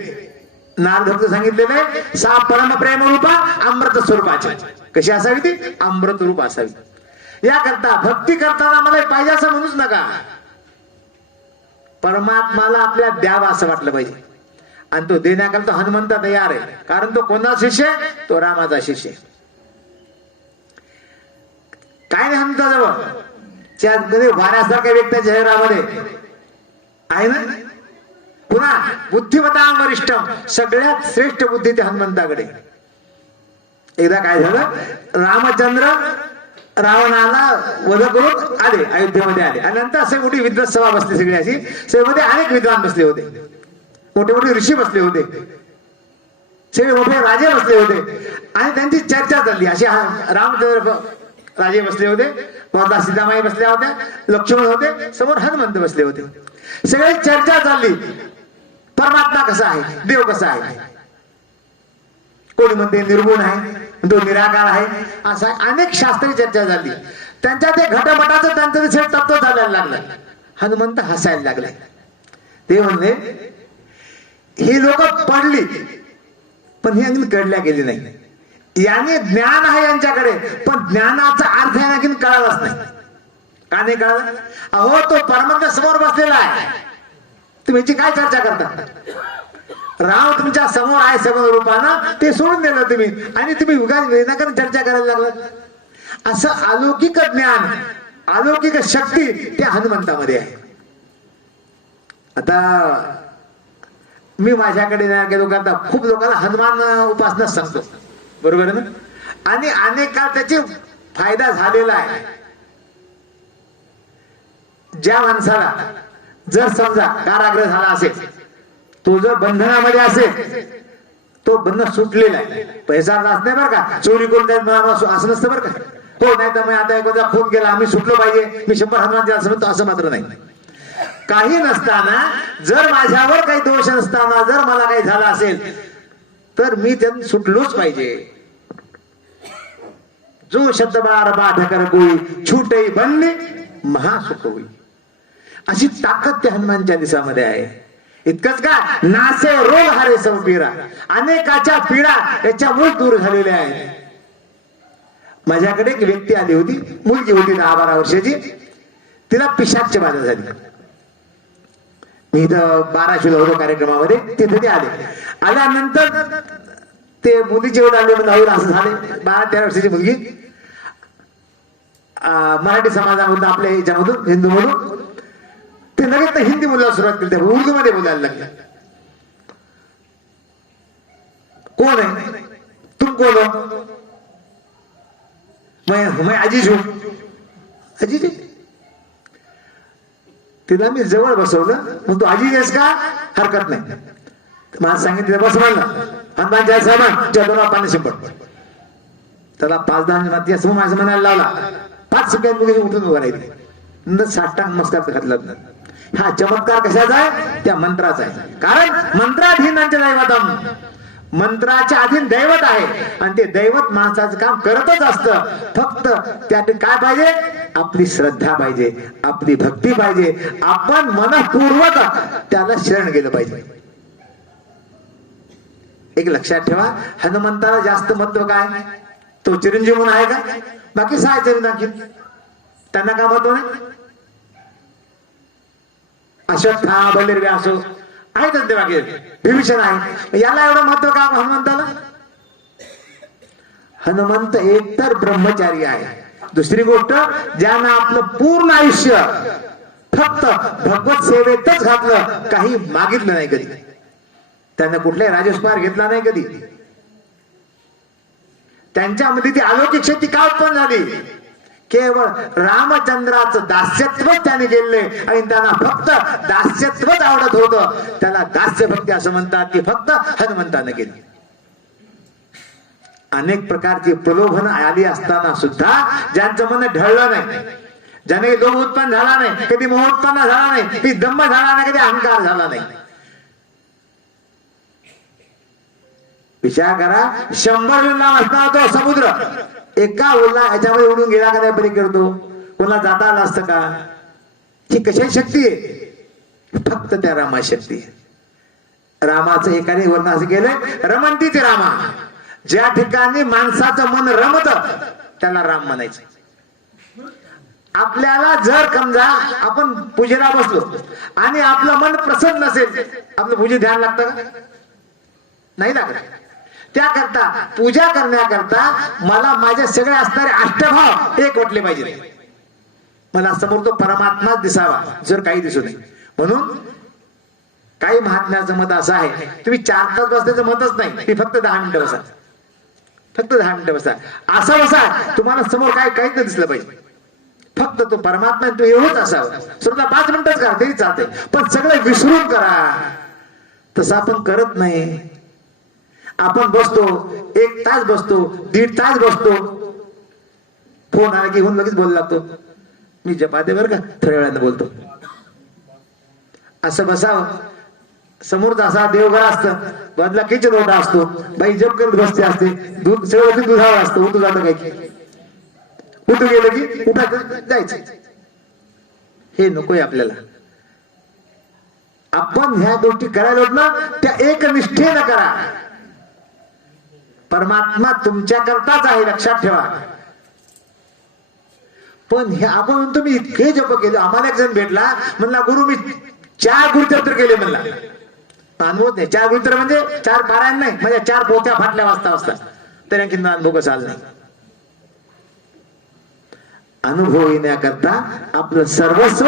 नारद भक्त सांगितलेले, सा परम प्रेम रूपा अमृत स्वरूपाची. कशी असावी ती? अमृत रूप असावी. याकरता भक्ती करताना मला पाहिजे असं म्हणूच नका. परमात्माला आपल्या द्यावा असं वाटलं पाहिजे, आणि तो देण्याकरता हनुमंत तयार आहे. कारण तो कोणाचा शिष्य आहे? तो रामाचा शिष्य आहे. काय नाही हनुमंताजवळ वाऱ्यासारख्या व्यक्ती शहरामध्ये आहे ना. पुन्हा बुद्धिमतां वरिष्ठम, सगळ्यात श्रेष्ठ बुद्धी ते हनुमंताकडे. एकदा काय झालं, रामचंद्र रावणाला वध करून आले, अयोध्येमध्ये आले, आणि नंतर असे मोठी विद्वत सभा बसली सगळी. अशी सभेमध्ये अनेक विद्वान बसले होते, मोठे मोठे ऋषी बसले होते, सगळे मोठे राजे बसले होते, आणि त्यांची चर्चा चालली. अशी रामचंद्र राजे बसले होते, माता सीतामाई बसल्या होत्या, लक्ष्मण होते, समोर हनुमंत बसले होते. सगळी चर्चा चालली, परमात्मा कसा आहे, देव कसा आहे. कोणी म्हणते निर्गुण आहे, तो निराकार आहे, असा अनेक शास्त्रीय चर्चा झाली. त्यांच्या ते घटपटाचं त्यांचं तत्व चालायला लागलं. हनुमंत हसायला लागला. ते म्हणले ही लोक पडली, पण ही आणखी कळल्या गेली नाही. याने ज्ञान आहे यांच्याकडे, पण ज्ञानाचा अर्थ आणखी कळालाच नाही. का नाही कळाला? अहो तो परमात्मा समोर बसलेला आहे, तुम्ही याची काय चर्चा करता? राम तुमच्या समोर आहे समोर रूपानं, ते सोडून दिलं तुम्ही, आणि तुम्ही विनाकारण चर्चा करायला लागलात. असं अलौकिक ज्ञान, अलौकिक शक्ती त्या हनुमंतामध्ये आहे. आता मी माझ्याकडे गेलो करता खूप लोकांना हनुमान उपासना सांगतो, बरोबर आहे ना, आणि अनेक काळ त्याची फायदा झालेला आहे. ज्या माणसाला जर समजा कारागृह झाला असेल, तो जर बंधनामध्ये असेल, तो बंधन सुटलेला आहे. पैसा असणे बरं का, चोरी करून असं नसतं बरं का. हो, नाही तर मी आता एखादा खून केला, आम्ही सुटलो पाहिजे, मी 100 हनुमानचे असं म्हणतो, असं मात्र नाही. काही नसताना, जर माझ्यावर काही दोष नसताना जर मला काही झालं असेल, तर मी त्यात सुटलोच पाहिजे. जो शतबार पाठ कर कोई छूटई बनले महासुख होई. अशी ताकद त्या हनुमान चालीसामध्ये आहे. इतकंच का, नासे रोग हारे सब पीडा, अनेकाच्या पीडा याच्यामुळे दूर झालेल्या आहेत. माझ्याकडे एक व्यक्ती आली होती, मुलगी होती 10-12 वर्षाची, तिला पिशाच बाधा झाली. मी इथं 12 होतो कार्यक्रमामध्ये, तिथे ते आल्यानंतर ते मुलीचे वेळ आले, म्हणजे असं झाले. 12-13 वर्षाची मुलगी मराठी समाजामधून, आपल्या याच्यामधून, हिंदू मधून, ते लगेच हिंदी बोलायला सुरुवात केली, उर्दू मध्ये बोलायला लागले. कोण आहे तुम? कोण हो? मैं अजीज हूं. अजीज? तिला मी जवळ बसवलं, मग तू अजीज आहेस का? हरकत नाही. मला सांगितलं बस म्हणलं हनुमान जायचं साहेब दोन पाणी शिंपड त्याला 5-10 माती असं माझं म्हणायला लावला 5 सेकंद मुली उठून उभा राहिली नंतर 60 नमस्कार घातला. हा चमत्कार कशाचा आहे? त्या मंत्राचा आहे. कारण मंत्राधीनांच्या दैवतम, मंत्राच्या अधीन दैवत आहे आणि ते दैवत माणसाचं काम करतच असतं. फक्त त्यात काय पाहिजे? आपली श्रद्धा पाहिजे, आपली भक्ती पाहिजे, आपण मनपूर्वक त्याला शरण गेलं पाहिजे. एक लक्षात ठेवा, हनुमंताला जास्त महत्व काय? तो चिरंजीव म्हणून आहे का? बाकी 6 जण आणखी त्यांना काय महत्व नाही? अश्वत्थामा बलिर्व्यासो आहेत ते बाकी विभीषण आहे, याला एवढं महत्व का हनुमंताला? हनुमंत एक तर ब्रह्मचारी आहे. दुसरी गोष्ट, ज्यानं आपलं पूर्ण आयुष्य फक्त भगवत सेवेतच घातलं, काही मागितलं नाही कधी. त्यानं कुठलाही राजस्पार घेतला नाही कधी. त्यांच्यामध्ये ती अलौकिक शक्ती का उत्पन्न झाली? केवळ रामचंद्राचं दास्यत्व त्याने केले आणि त्यांना फक्त दास्यत्वच आवडत होतं. त्याला दास्य भक्ती असं म्हणतात की फक्त हनुमंतानं केली. अनेक प्रकारची प्रलोभन आली असताना सुद्धा ज्यांचं मन ढळलं नाही, ज्याने लोभ उत्पन्न झाला नाही, कधी मोह उत्पन्न झाला नाही, कधी दंभ झाला नाही, कधी अहंकार झाला नाही. विचार करा, 100 लांब असणार तो समुद्र एका ओला याच्यामध्ये उडून गेला का नाही? परी करतो कोणाला जाता आलं असतं का? ही कशाची शक्ती आहे? फक्त त्या रामाची शक्ती आहे. रामाचं एकाने वर्ण असं केलंय, रमंती ते रामा. ज्या ठिकाणी माणसाचं मन रमत त्याला राम म्हणायचं. आपल्याला जर समजा आपण पूजेला बसलो आणि आपलं मन प्रसन्न नसेल, आपलं पूजे ध्यान लागतं का? नाही लागत. त्याकरता पूजा करण्याकरता मला माझे सगळे असणारे अष्टभाव एक वाटले पाहिजे. मला समोर तो परमात्माच दिसावा, जर काही दिसू नये. म्हणून काही महात्म्याचं मत असं आहे, तुम्ही 4 तास बसण्याचं मतच नाही, ती फक्त 10 मिनिटं बसा, फक्त 10 मिनिटं बसा. असं बसा तुम्हाला समोर काहीच नाही दिसलं पाहिजे, फक्त तो परमात्मा तो एवढंच असावं. समजा 5 मिनिटच करा तरी चालते, पण सगळं विसरून करा. तसं आपण करत नाही. आपण बसतो 1 तास बसतो, 1.5 तास बसतो, फोन आला की होऊन लगेच बोलायला लागतो, मी जपाते बरं का, थोड्या वेळानं बोलतो. असं बसावं. समोरचा असा देवघर असतं, बदला किचन ओटा असतो, बाई जप करत बसते असते, दूध सगळं दुधावर असतं, उठू जातं काही, उठू गेलं की उठायचं जायचं. हे नकोय आपल्याला. आपण ह्या गोष्टी करायला होत ना, त्या एकनिष्ठेनं करा. परमात्मा तुमच्या करताच आहे, लक्षात ठेवा. पण हे आपण म्हणतो मी इतके जप केले. आम्हाला एक जण भेटला, म्हणला गुरु मी 4 गुरुचरित्र केले. म्हणला अनुभव नाही. 4 गुरुचरित्र म्हणजे 4 पारायण नाही, म्हणजे 4 पोथ्या फाटल्या वाचता तरी आणखी अनुभव कसा आला नाही. अनुभव येण्याकरता आपलं सर्वस्व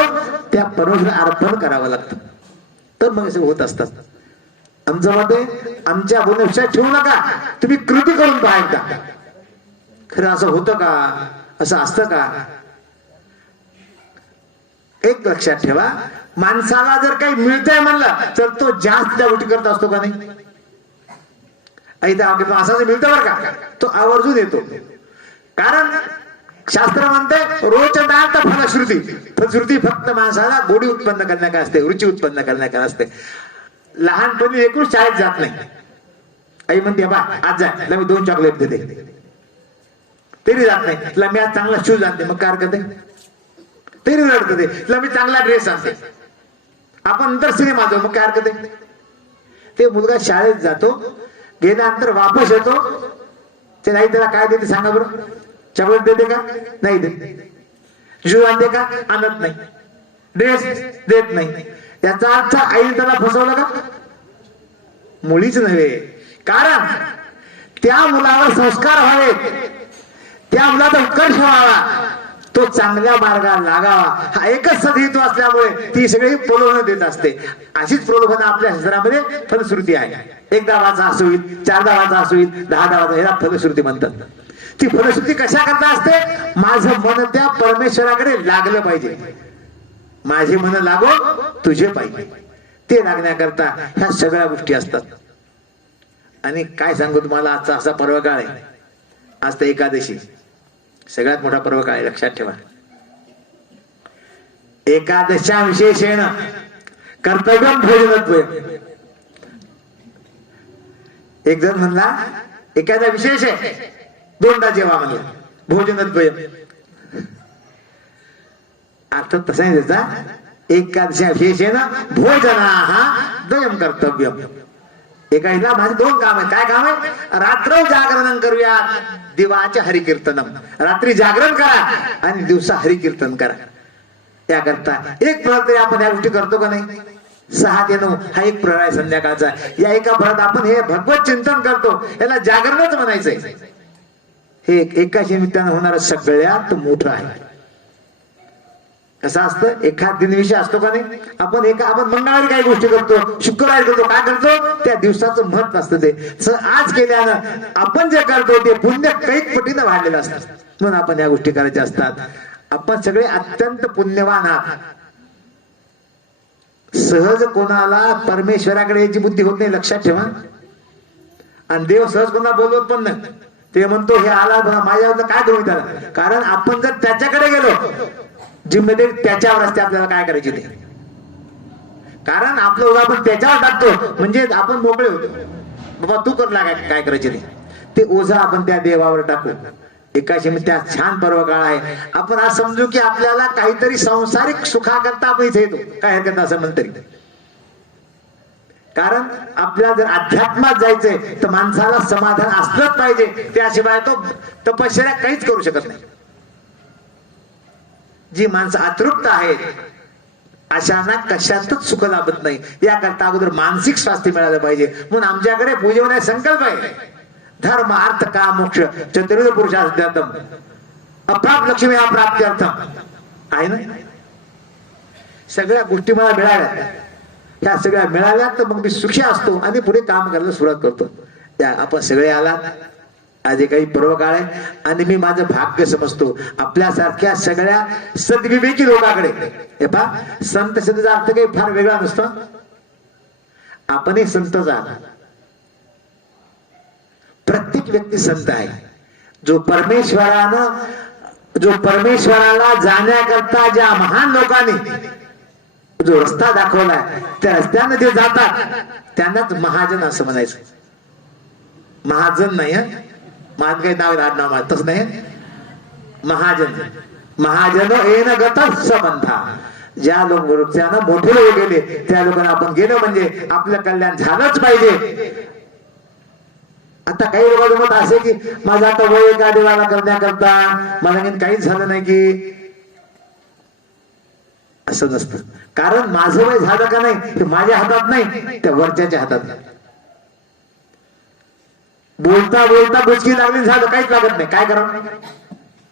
त्या परमेश्वराला अर्पण करावं लागतं, तर मग असे होत असतात. आमचं मत आहे, आमच्या बोलण्यापेक्षा ठेवू नका, तुम्ही कृती करून पाहायचा. खरं असं होतं का? असं असतं का? एक लक्षात ठेवा, माणसाला जर काही मिळतंय म्हणलं तर तो जास्त त्या गोष्टी करत असतो का नाही? इथं असं मिळतं बरं का, तो आवर्जून येतो. कारण शास्त्र म्हणते रोचनार्थ फलश्रुती. फलश्रुती फक्त माणसाला गोडी उत्पन्न करण्याका असते, रुची उत्पन्न करण्याका असते. लहानपणी एकूण शाळेत जात नाही. आई म्हणते बा आज जाय, मी 2 चॉकलेट देते, तरी जात नाही. तिला मी आज चांगला शूज आणते, मग काय करते? तरी रडत ते. तिला मी चांगला ड्रेस आणते, आपण नंतर सिनेमा जाऊ, मग काय हरकत आहे? ते मुलगा शाळेत जातो, गेल्यानंतर वापस येतो, ते नाही त्याला काय देते सांगा बरं? चॉकलेट देते का? नाही देत. शूज आणते का? आणत नाही. ड्रेस देत नाही. याचा अर्थ आईने त्याला फसवलं का? मुळीच नव्हे. कारण त्या मुलावर संस्कार व्हावे, त्या मुलाचा उत्कर्ष व्हावा, तो चांगल्या मार्गाला लागावा, हा एकच सदहेतू असल्यामुळे ती सगळी प्रलोभन देत असते. अशीच प्रलोभन आपल्या शास्त्रामध्ये फलश्रुती आहे. 1दा वाचा असू होईल, 4दा वाचा असू होईल, 10दा वाचा, याला फलश्रुती म्हणतात. ती फलश्रुती कशा करता असते? माझं मन त्या परमेश्वराकडे लागलं पाहिजे. माझे मन लागो तुझे पाहिजे, ते लागण्याकरता ह्या सगळ्या गोष्टी असतात. आणि काय सांगू तुम्हाला, आजचा असा पर्व काळ आहे. आज तर एकादशी, सगळ्यात मोठा पर्व काळ आहे, लक्षात ठेवा. एकादशा विशेषेण कर्तव्यम भोजनद्वयम. एक जण म्हणला एखादा विशेष आहे, दोनदा जेवा म्हणला, भोजनद्वयम. अर्थ तसा आहे त्याचा, एकादशा विशेषेण भोजना द्वयम कर्तव्यम. एका माझे दोन काम आहे. काय काम आहे? रात्र जागरण करूया, दिवाचे हरिकीर्तनम. रात्री जागरण करा आणि दिवसा हरिकीर्तन करा. याकरता एक प्रहर तरी आपण या गोष्टी करतो का नाही? 6 ते 9 हा एक प्रहर आहे संध्याकाळचा. या एका प्रहरात आपण हे भगवत चिंतन करतो, याला जागरणच म्हणायचंय. हे एकाच निमित्तानं होणारं सगळ्यात मोठं आहे. कसं असतं, एखाद दिनविषय असतो का नाही? आपण मंगळवारी काही गोष्टी करतो, शुक्रवारी करतो, काय करतो? त्या दिवसाचं महत्व असतं ते. आज केल्यानं आपण जे करतो ते पुण्य कैक पटीनं वाढलेलं असतं, म्हणून आपण या गोष्टी करायच्या असतात. आपण सगळे अत्यंत पुण्यवान आहात. सहज कोणाला परमेश्वराकडे याची बुद्धी होत नाही, लक्षात ठेवा. आणि देव सहज कोणाला बोलवत पण नाही. ते म्हणतो हे आला माझ्यावर, काय करू त्याला? कारण आपण जर त्याच्याकडे गेलो, जिम्मेदारी त्याच्यावर असते आपल्याला काय करायची ते. कारण आपलं ओझं आपण त्याच्यावर टाकतो, म्हणजे आपण मोकळे होतो. बाबा तू कर लागा काय करायचे ते ओझं आपण त्या देवावर टाकू. एकाशी त्या छान पर्व काळ आहे. आपण आज समजू की आपल्याला काहीतरी सांसारिक सुखाकरता आपण इथे येतो, काय हरकत असं म्हणतरी. कारण आपल्याला जर अध्यात्मात जायचंय तर माणसाला समाधान असलंच पाहिजे, त्याशिवाय तो तपश्चर्या काहीच करू शकत नाही. जी माणसं अतृप्त आहेत अशांना कशातच सुख लाभत नाही. याकरता अगोदर मानसिक स्वास्थ्य मिळालं पाहिजे. म्हणून आमच्याकडे पूजवण्याचा संकल्प आहे, धर्म अर्थ काम मोक्ष चतुर्विध पुरुषार्थम अप्राप्त लक्ष्मी अप्राप्त्यर्थम आहे ना. सगळ्या गोष्टी मला मिळाल्या, ह्या सगळ्या मिळाल्या तर मग मी सुखी असतो आणि पुढे काम करायला सुरुवात करतो. त्या आपण सगळे आलात. आज काही पर्व काळ आहे आणि मी माझं भाग्य समजतो आपल्यासारख्या सगळ्या सद्विवेकी लोकांकडे. हे पहा, संत शब्दाचा अर्थ काही फार वेगळा नसतो. आपणही संतच आहात. प्रत्येक व्यक्ती संत आहे. जो परमेश्वराला जाण्याकरता ज्या महान लोकांनी जो रस्ता दाखवलाय, त्या रस्त्याने जे जातात त्यांनाच महाजन असं म्हणायचं. महाजन नाही, महान काही नाव आडनाव तसं नाही. महाजन, महाजन येन गतच संबंधा. ज्या लोक वृक्षानं मोठे लोक गेले त्या लोकांना आपण गेलो म्हणजे आपलं कल्याण झालंच पाहिजे. आता काही लोकांचं मत असे की माझा आता वय एका देवाला करण्याकरता मला काहीच झालं नाही की, असं नसतं. कारण माझं वय झालं का नाही हे माझ्या हातात नाही, त्या वरच्याच्या हातात. बोलता बोलता बुचकी लागली, झालं, काहीच लागत नाही. काय करा?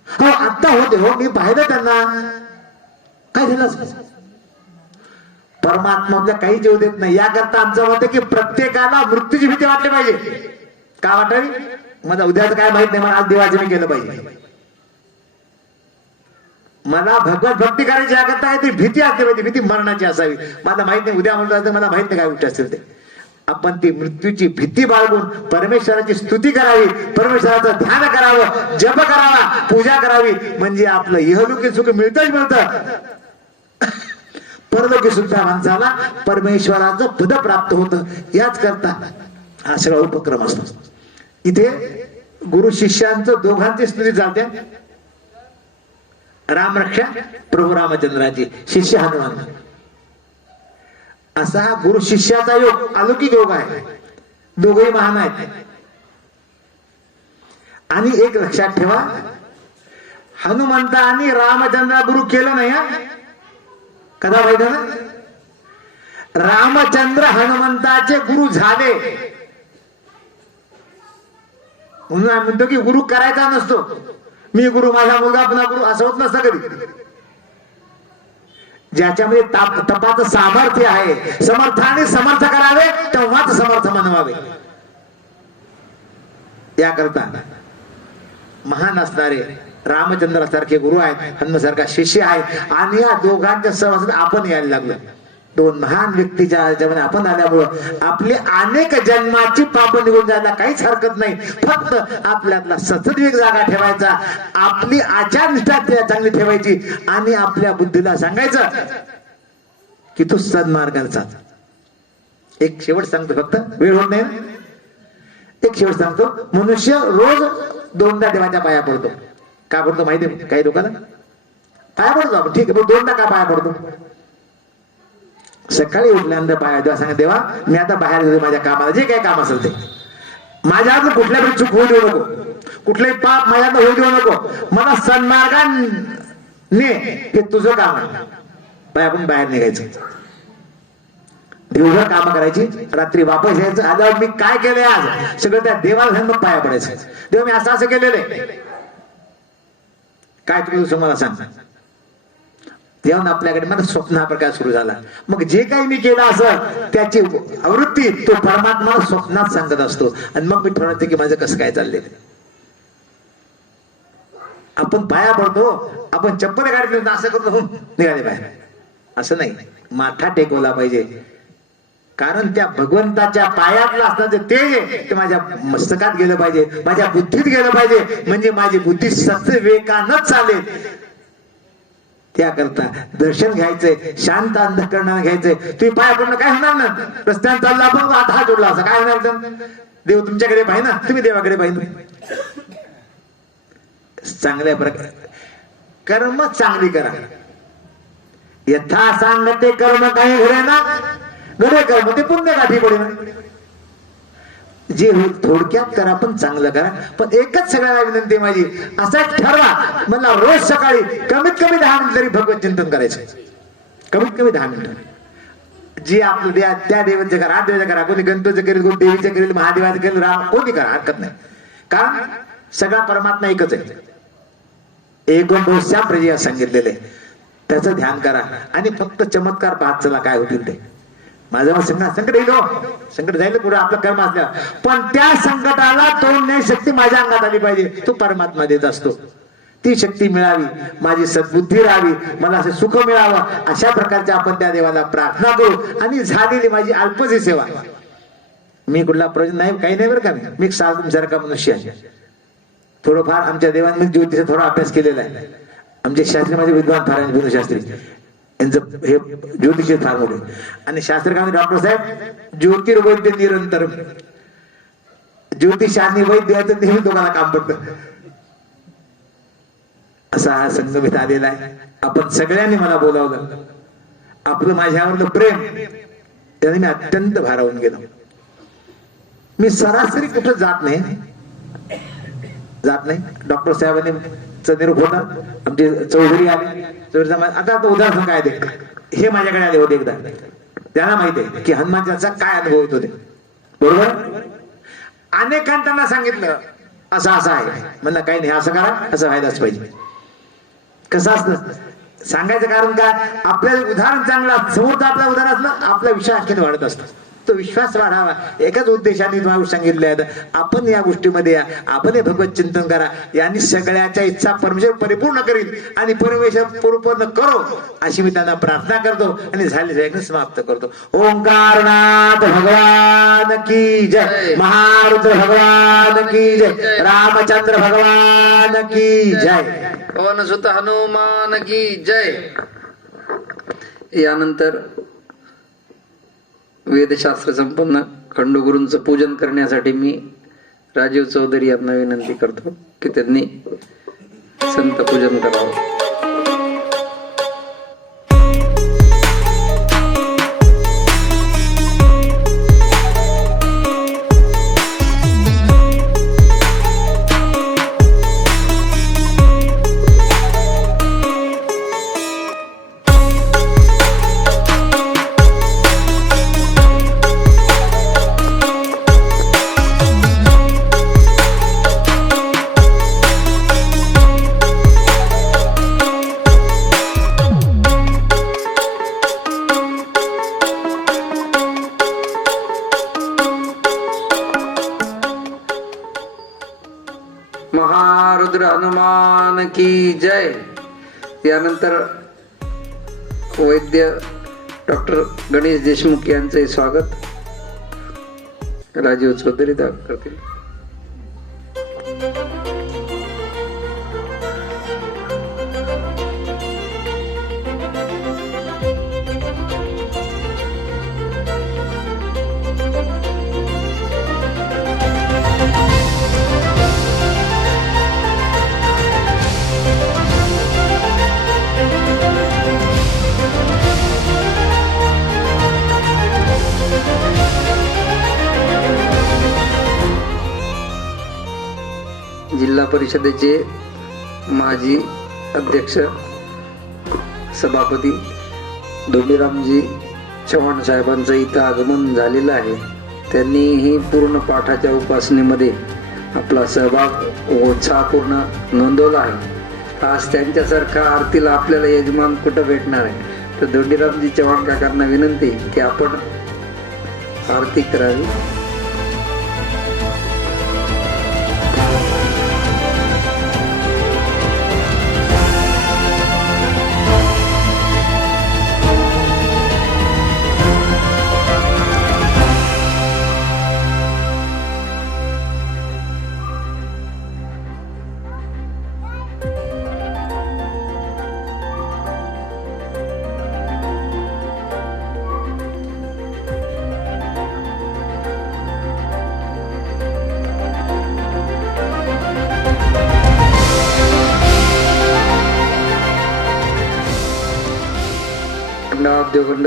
हो आता होते, हो मी पाहिलं त्यांना, काय झालं? परमात्मा आपल्या काही जीव देत नाही. याकरता आमचं मत आहे की प्रत्येकाला मृत्यूची भीती वाटली पाहिजे. का वाटावी? मला उद्याच काय माहित नाही, मला आज देवाचं मी केलं पाहिजे. मला भगवत भक्ती करायची याकरता काहीतरी भीती असली पाहिजे, भीती मरणाची असावी. मला माहित नाही उद्या म्हणलं, मला माहित नाही काय गोष्ट असेल ते. आपण ती मृत्यूची भीती बाळगून परमेश्वराची स्तुती करावी, परमेश्वराचं ध्यान करावं, जप करावा, पूजा करावी. म्हणजे आपलं इहलोकी सुख मिळतच मिळतं, परलोकी सुद्धा माणसाला परमेश्वराचं पद प्राप्त होतं. याच करता हा सगळा उपक्रम असतो. इथे गुरु शिष्यांचं दोघांची स्तुती चालते. रामरक्षा प्रभू रामचंद्राची, शिष्य हनुमान. असा हा गुरु शिष्याचा योग अलौकिक योग आहे. दोघेही महान आहेत. आणि एक लक्षात ठेवा, हनुमंतांनी रामचंद्र गुरु केलं नाही. कदा माहित ना, रामचंद्र हनुमंताचे गुरु झाले. म्हणून आम्ही म्हणतो की गुरु करायचा नसतो. मी गुरु, माझा मुलगा पुन्हा गुरु, असं होत नसतं कधी. ज्याच्यामध्ये तपाचं सामर्थ्य आहे, समर्थाने समर्थ करावे तेव्हाच समर्थ मानवावे. याकरता महान असणारे रामचंद्रासारखे गुरु आहेत, हनुमंतासारखा शिष्य आहे. आणि या दोघांच्या सहवासात आपण यायला लागलो. दोन महान व्यक्तीच्या ह्याच्यामध्ये आपण आल्यामुळं आपली अनेक जन्माची पाप निघून जायला काहीच हरकत नाही. फक्त आपल्यातला सत्सद्विवेक जागा ठेवायचा, आपली आचारनिष्ठा चांगली ठेवायची आणि आपल्या बुद्धीला सांगायचं की तू सन्मार्गाने चाल. एक शेवट सांगतो, फक्त वेळ होत नाही. एक शेवट सांगतो, मनुष्य रोज 2दा देवाच्या पाया पडतो. का पडतो माहिती आहे काही लोकांना? पाया पडतो आपण, ठीक आहे, पण 2दा का पाया पडतो? सकाळी उठल्यानंतर पाया देवा सांगा, देवा मी आता बाहेर गेलो माझ्या कामाला, जे काही काम असेल ते, माझ्या हातून कुठल्याही चूक होऊ देऊ नको, कुठलंही पाप माझ्या हातून होऊ देऊ नको, मला सन्मार्गाने हे तुझं काम आहे. आपण बाहेर निघायचं, दिवसभर काम करायची, रात्री वापस यायचं. आल्यावर मी काय केलंय आज सगळं त्या देवाला घेऊन मग पाया पडायचं. देवा मी असं असं केलेलं आहे, काय तुम्ही दुसरं मला सांग. तेव्हा आपल्याकडे मला स्वप्न हा प्रकार सुरू झाला. मग जे काही मी केलं असं त्याची आवृत्ती तो परमात्मा स्वप्नात सांगत असतो आणि मग मी ठरवते की माझं कसं काय चाललंय. आपण पाया पडतो, आपण चप्पल काढली असं करतो निघाले बाहेर, असं नाही. माथा टेकवला पाहिजे, कारण त्या भगवंताच्या पायातलं असणारं तेज आहे ते माझ्या मस्तकात गेलं पाहिजे, माझ्या बुद्धीत गेलं पाहिजे, म्हणजे माझी बुद्धी सत्विवेकानंच चालेल. त्याकरता दर्शन घ्यायचंय, शांत अंतःकरणाने घ्यायचंय. तुम्ही पाया पडणं काय होणार ना, रस्त्याने चालला आपण आता हात जोडला असं काय होणार? देव तुमच्याकडे पाहिजे ना, तुम्ही देवाकडे पाहिजे. चांगल्या प्रकारे कर्म चांगली करा. यथा सांगते कर्म काही घडे ना, घडे कर्म ते पुण्य गाठी पडे ना. जे होईल थोडक्यात करा पण चांगलं करा. पण एकच सगळ्यांना विनंती माझी, असा ठरवा मला रोज सकाळी कमीत कमी 10 मिनिट तरी भगवत चिंतन करायचं. कमीत कमी 10 मिनिट. जे आपलं त्या देवाचं करा, हा देवाचं करा, कोणी गणपतीचं करेल, कोणी देवीचं करेल, महादेवाचं करेल, राम कोणी करा, हरकत नाही. कारण सगळा परमात्मा एकच आहे. एकूण दोषा प्रजया सांगितलेले, त्याचं ध्यान करा आणि फक्त चमत्कार पाहत चला काय होतील ते. माझं मग संकट येईल, संकट जाईल पुढे आपलं कर्म असल्या, पण त्या संकटाला तोंड नाही शक्ती माझ्या अंगात आली पाहिजे. तो परमात्मा देत असतो. ती शक्ती मिळावी, माझी सद्बुद्धी राहावी, मला असं सुख मिळावं, अशा प्रकारच्या आपण त्या देवाला प्रार्थना करू. आणि झालेली माझी अल्पशी सेवा, मी कुठला प्रयोजन नाही काही नाही बरं का, मी सारखा मनुष्य आहे. थोडंफार आमच्या देवांनी ज्योतिषाचा थोडा अभ्यास केलेला आहे. आमचे शास्त्री माझे विद्वान फार विनोद शास्त्री, यांचं हे ज्योतिष फार मोठे. आणि शास्त्रकारांनी डॉक्टर साहेब ज्योतिर्वैद्य निरंतर, ज्योतिष आणि वैद्याचं नेहमी दोघांना काम पडतं. असा हा संगमित आलेला आहे. आपण सगळ्यांनी मला बोलावलं, आपलं माझ्यावरलं प्रेम त्याने मी अत्यंत भारावून गेलो. मी सरासरी कुठं जात नाही. डॉक्टर साहेबांनी निरोप होता, आमचे चौधरी आले, चौधरी आता उदाहरण काय दे, हे माझ्याकडे आले होते एकदा. त्यांना माहिती आहे की हनुमानचा काय अनुभव होत होते, बरोबर. अनेकांना त्यांना सांगितलं असं असं आहे, म्हणलं काही नाही, असं करा, असं व्हायलाच पाहिजे. कसं असतं सांगायचं कारण काय, आपल्याला उदाहरण चांगलं समोरचं आपलं उदाहरण असलं आपला विश्वास आणखी वाढत असतो. तो विश्वास वाढावा एकाच उद्देशाने तुम्हाला सांगितले आहे. आपण या गोष्टीमध्ये या, आपण हे भगवत चिंतन करा. यांनी सगळ्याच्या इच्छा परमेश्वर परिपूर्ण करील आणि परमेश्वर परिपूर्ण करो अशी मी त्यांना प्रार्थना करतो आणि झाले समाप्त करतो. ओंकारनाथ भगवान की जय, महारुद्र भगवान की जय, रामचंद्र भगवान की जय, पवन सुत हनुमान की जय. यानंतर वेदशास्त्र संपन्न खंडोगुरूंचं पूजन करण्यासाठी मी राजीव चौधरी यांना विनंती करतो की त्यांनी संत पूजन करावं. महारुद्र हनुमान की जय. यानंतर वैद्य डॉक्टर गणेश देशमुख यांचे स्वागत राजीव चौधरी करतील. जिल्हा परिषदेचे माजी अध्यक्ष सभापती धोंडीरामजी चव्हाण साहेबांचं इथं आगमन झालेलं आहे. त्यांनीही पूर्ण पाठाच्या उपासनेमध्ये आपला सहभाग उत्साहपूर्ण नोंदवला आहे. आज त्यांच्यासारखा आरतीला आपल्याला यजमान कुठं भेटणार आहे. तर धोंडीरामजी चव्हाण काकांना विनंती की आपण आरती करावी.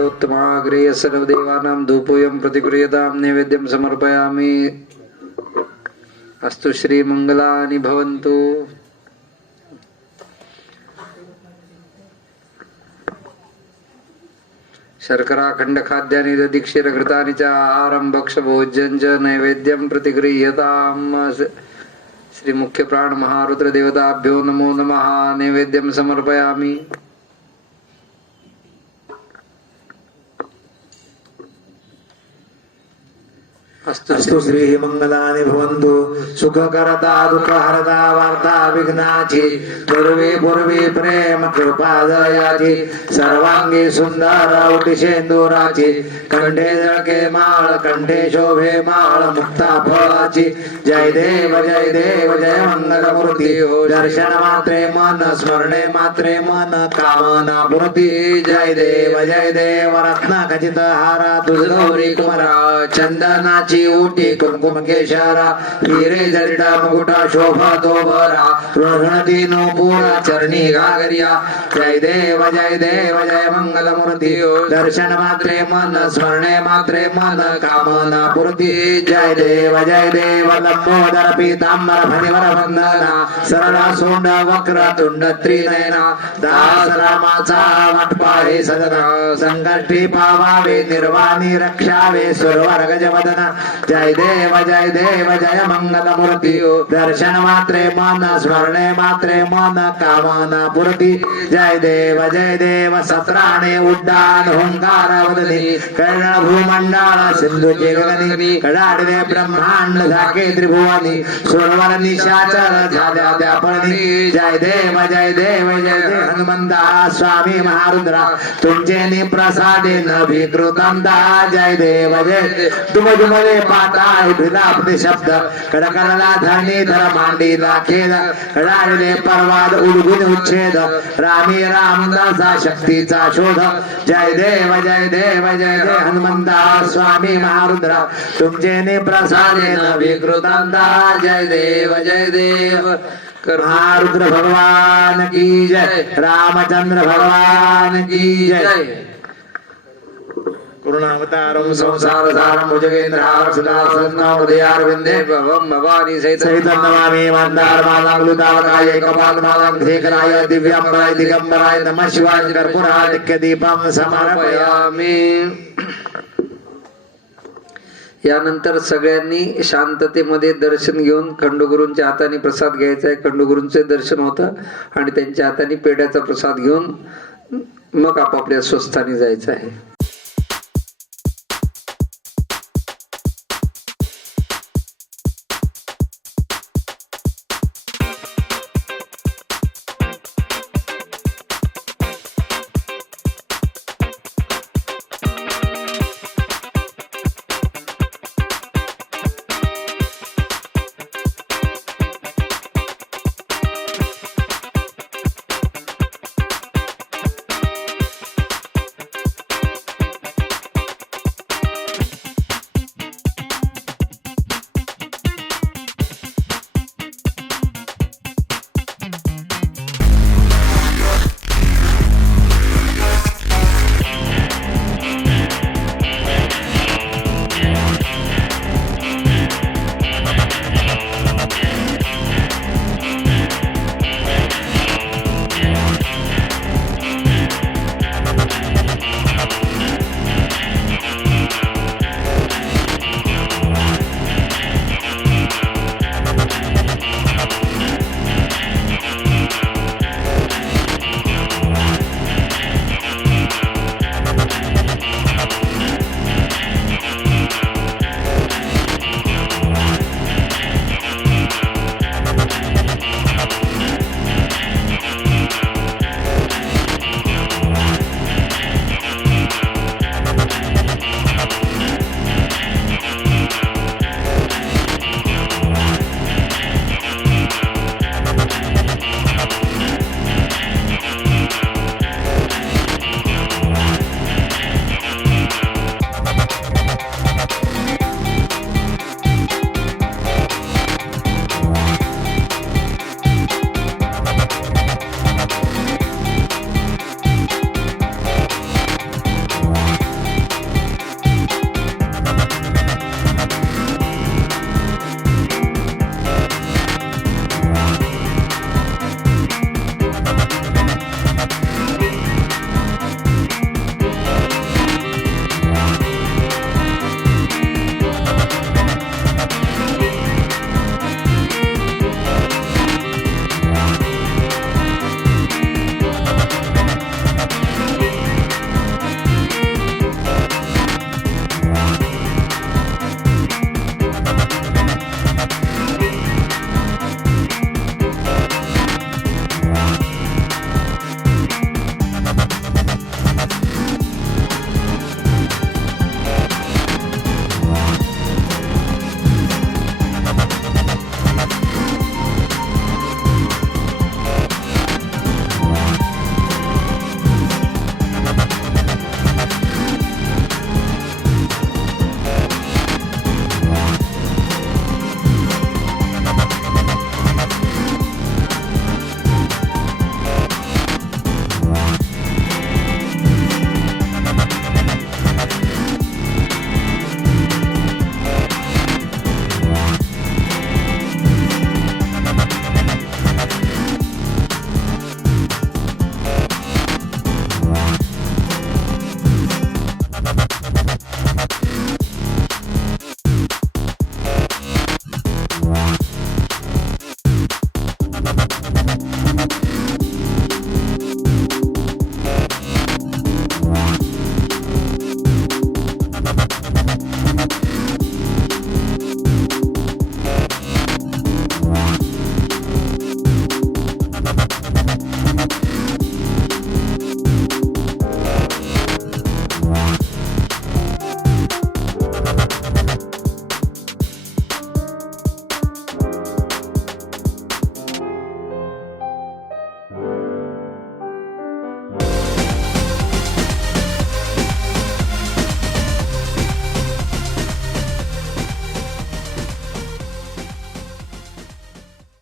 उत्तमाग्रे सर्वदेवानां धूपोऽयं प्रतिगृह्यतां नैवेद्यं समर्पयामि. अस्तु श्रीमङ्गलानि भवन्तु. शर्करा खण्डखाद्यानि दधिक्षीरघृतानि च आहारं भक्षभोज्यं च नैवेद्यं प्रतिगृह्यताम्. श्री मुख्य प्राण महारुद्र देवताभ्यो नमो नमः. नैवेद्यं समर्पयामि. अस्तु श्री मंगलानि भवन्तु. सुखकरता दुःखहरता वार्ता विघ्नाची पूर्वे पूर्वे प्रेम कृपा दयाची सर्वांगी सुंदर उटिशेंदुराची कंठे जळके माळ कंठे शोभे माळ मुक्ता फळाची. जय देव जय मंगलमूर्ती. दर्शन मात्रे मन स्मरणे मात्रे मन कामना पूर्ती. जय देव रत्न खचित हारा तुझ गौरी कुमारा चंदनाची उटी कुंकुम केशारा हिरे जरिडा मुकुटा शोभा तो भरा रोहणती नूपुरा चरणी घागरिया. जय देव जय मंगलमूर्ती. दर्शन मात्रे मन स्मरणे मात्रे मन कामना पूर्ती. जय देव लंबोदर पीतांबर फणिवर वंदना सरळा सोंड वक्र तुंड त्रिनयना दास रामाचा वाटपा हे सदना संकष्टी पावावे निर्वाणी रक्षावे सुरवर गजवदना. जय देव जय मंगलमूर्ती. दर्शन मात्रे मन स्मरणे मात्रे मन कामना पूर्ती. जय देव सत्राणे उड्डाण हुंकार वदनी कर्ण भूमंडळ सिंधूचे गगनी कडाडले ब्रह्मांड झाके त्रिभुवनी सुरवर निशाचर झाल्या त्यापणी. जय देव हनुमंता स्वामी महारुद्रा तुमचे निप्रसादे नभिकृतंदा. जय देव दुमदुमले पाताळ भिलापते शब्द कडकडला धरणी धर मांडीला खेद कडाडले पर्वाद उडगुन उच्छेद रामी रामदासा शक्तीचा शोध. जय देव हनुमंता स्वामी महारुद्रा तुमचे निप्रसादे नभिकृतंदा. जय देव महारुद्र भगवान की जय. रामचंद्र भगवान की जय. करुणावतारं संसारसारं भुजगेन्द्रहारं सदासन्नामोदयारविन्दे भवानी सहितं नमामि. मन्दारमालां लुतावकाय कपालमालां शेखराय दिव्याम्बराय दिगम्बराय नमः शिवाय. कर्पूरादिक्यदीपं समर्पयामि. यानंतर सगळ्यांनी शांततेमध्ये दर्शन घेऊन खंडोगुरूंच्या हाताने प्रसाद घ्यायचा आहे. खंडोगुरूंचे दर्शन होतं आणि त्यांच्या हाताने पेढ्याचा प्रसाद घेऊन मग आपापल्या स्वस्थानी जायचं आहे.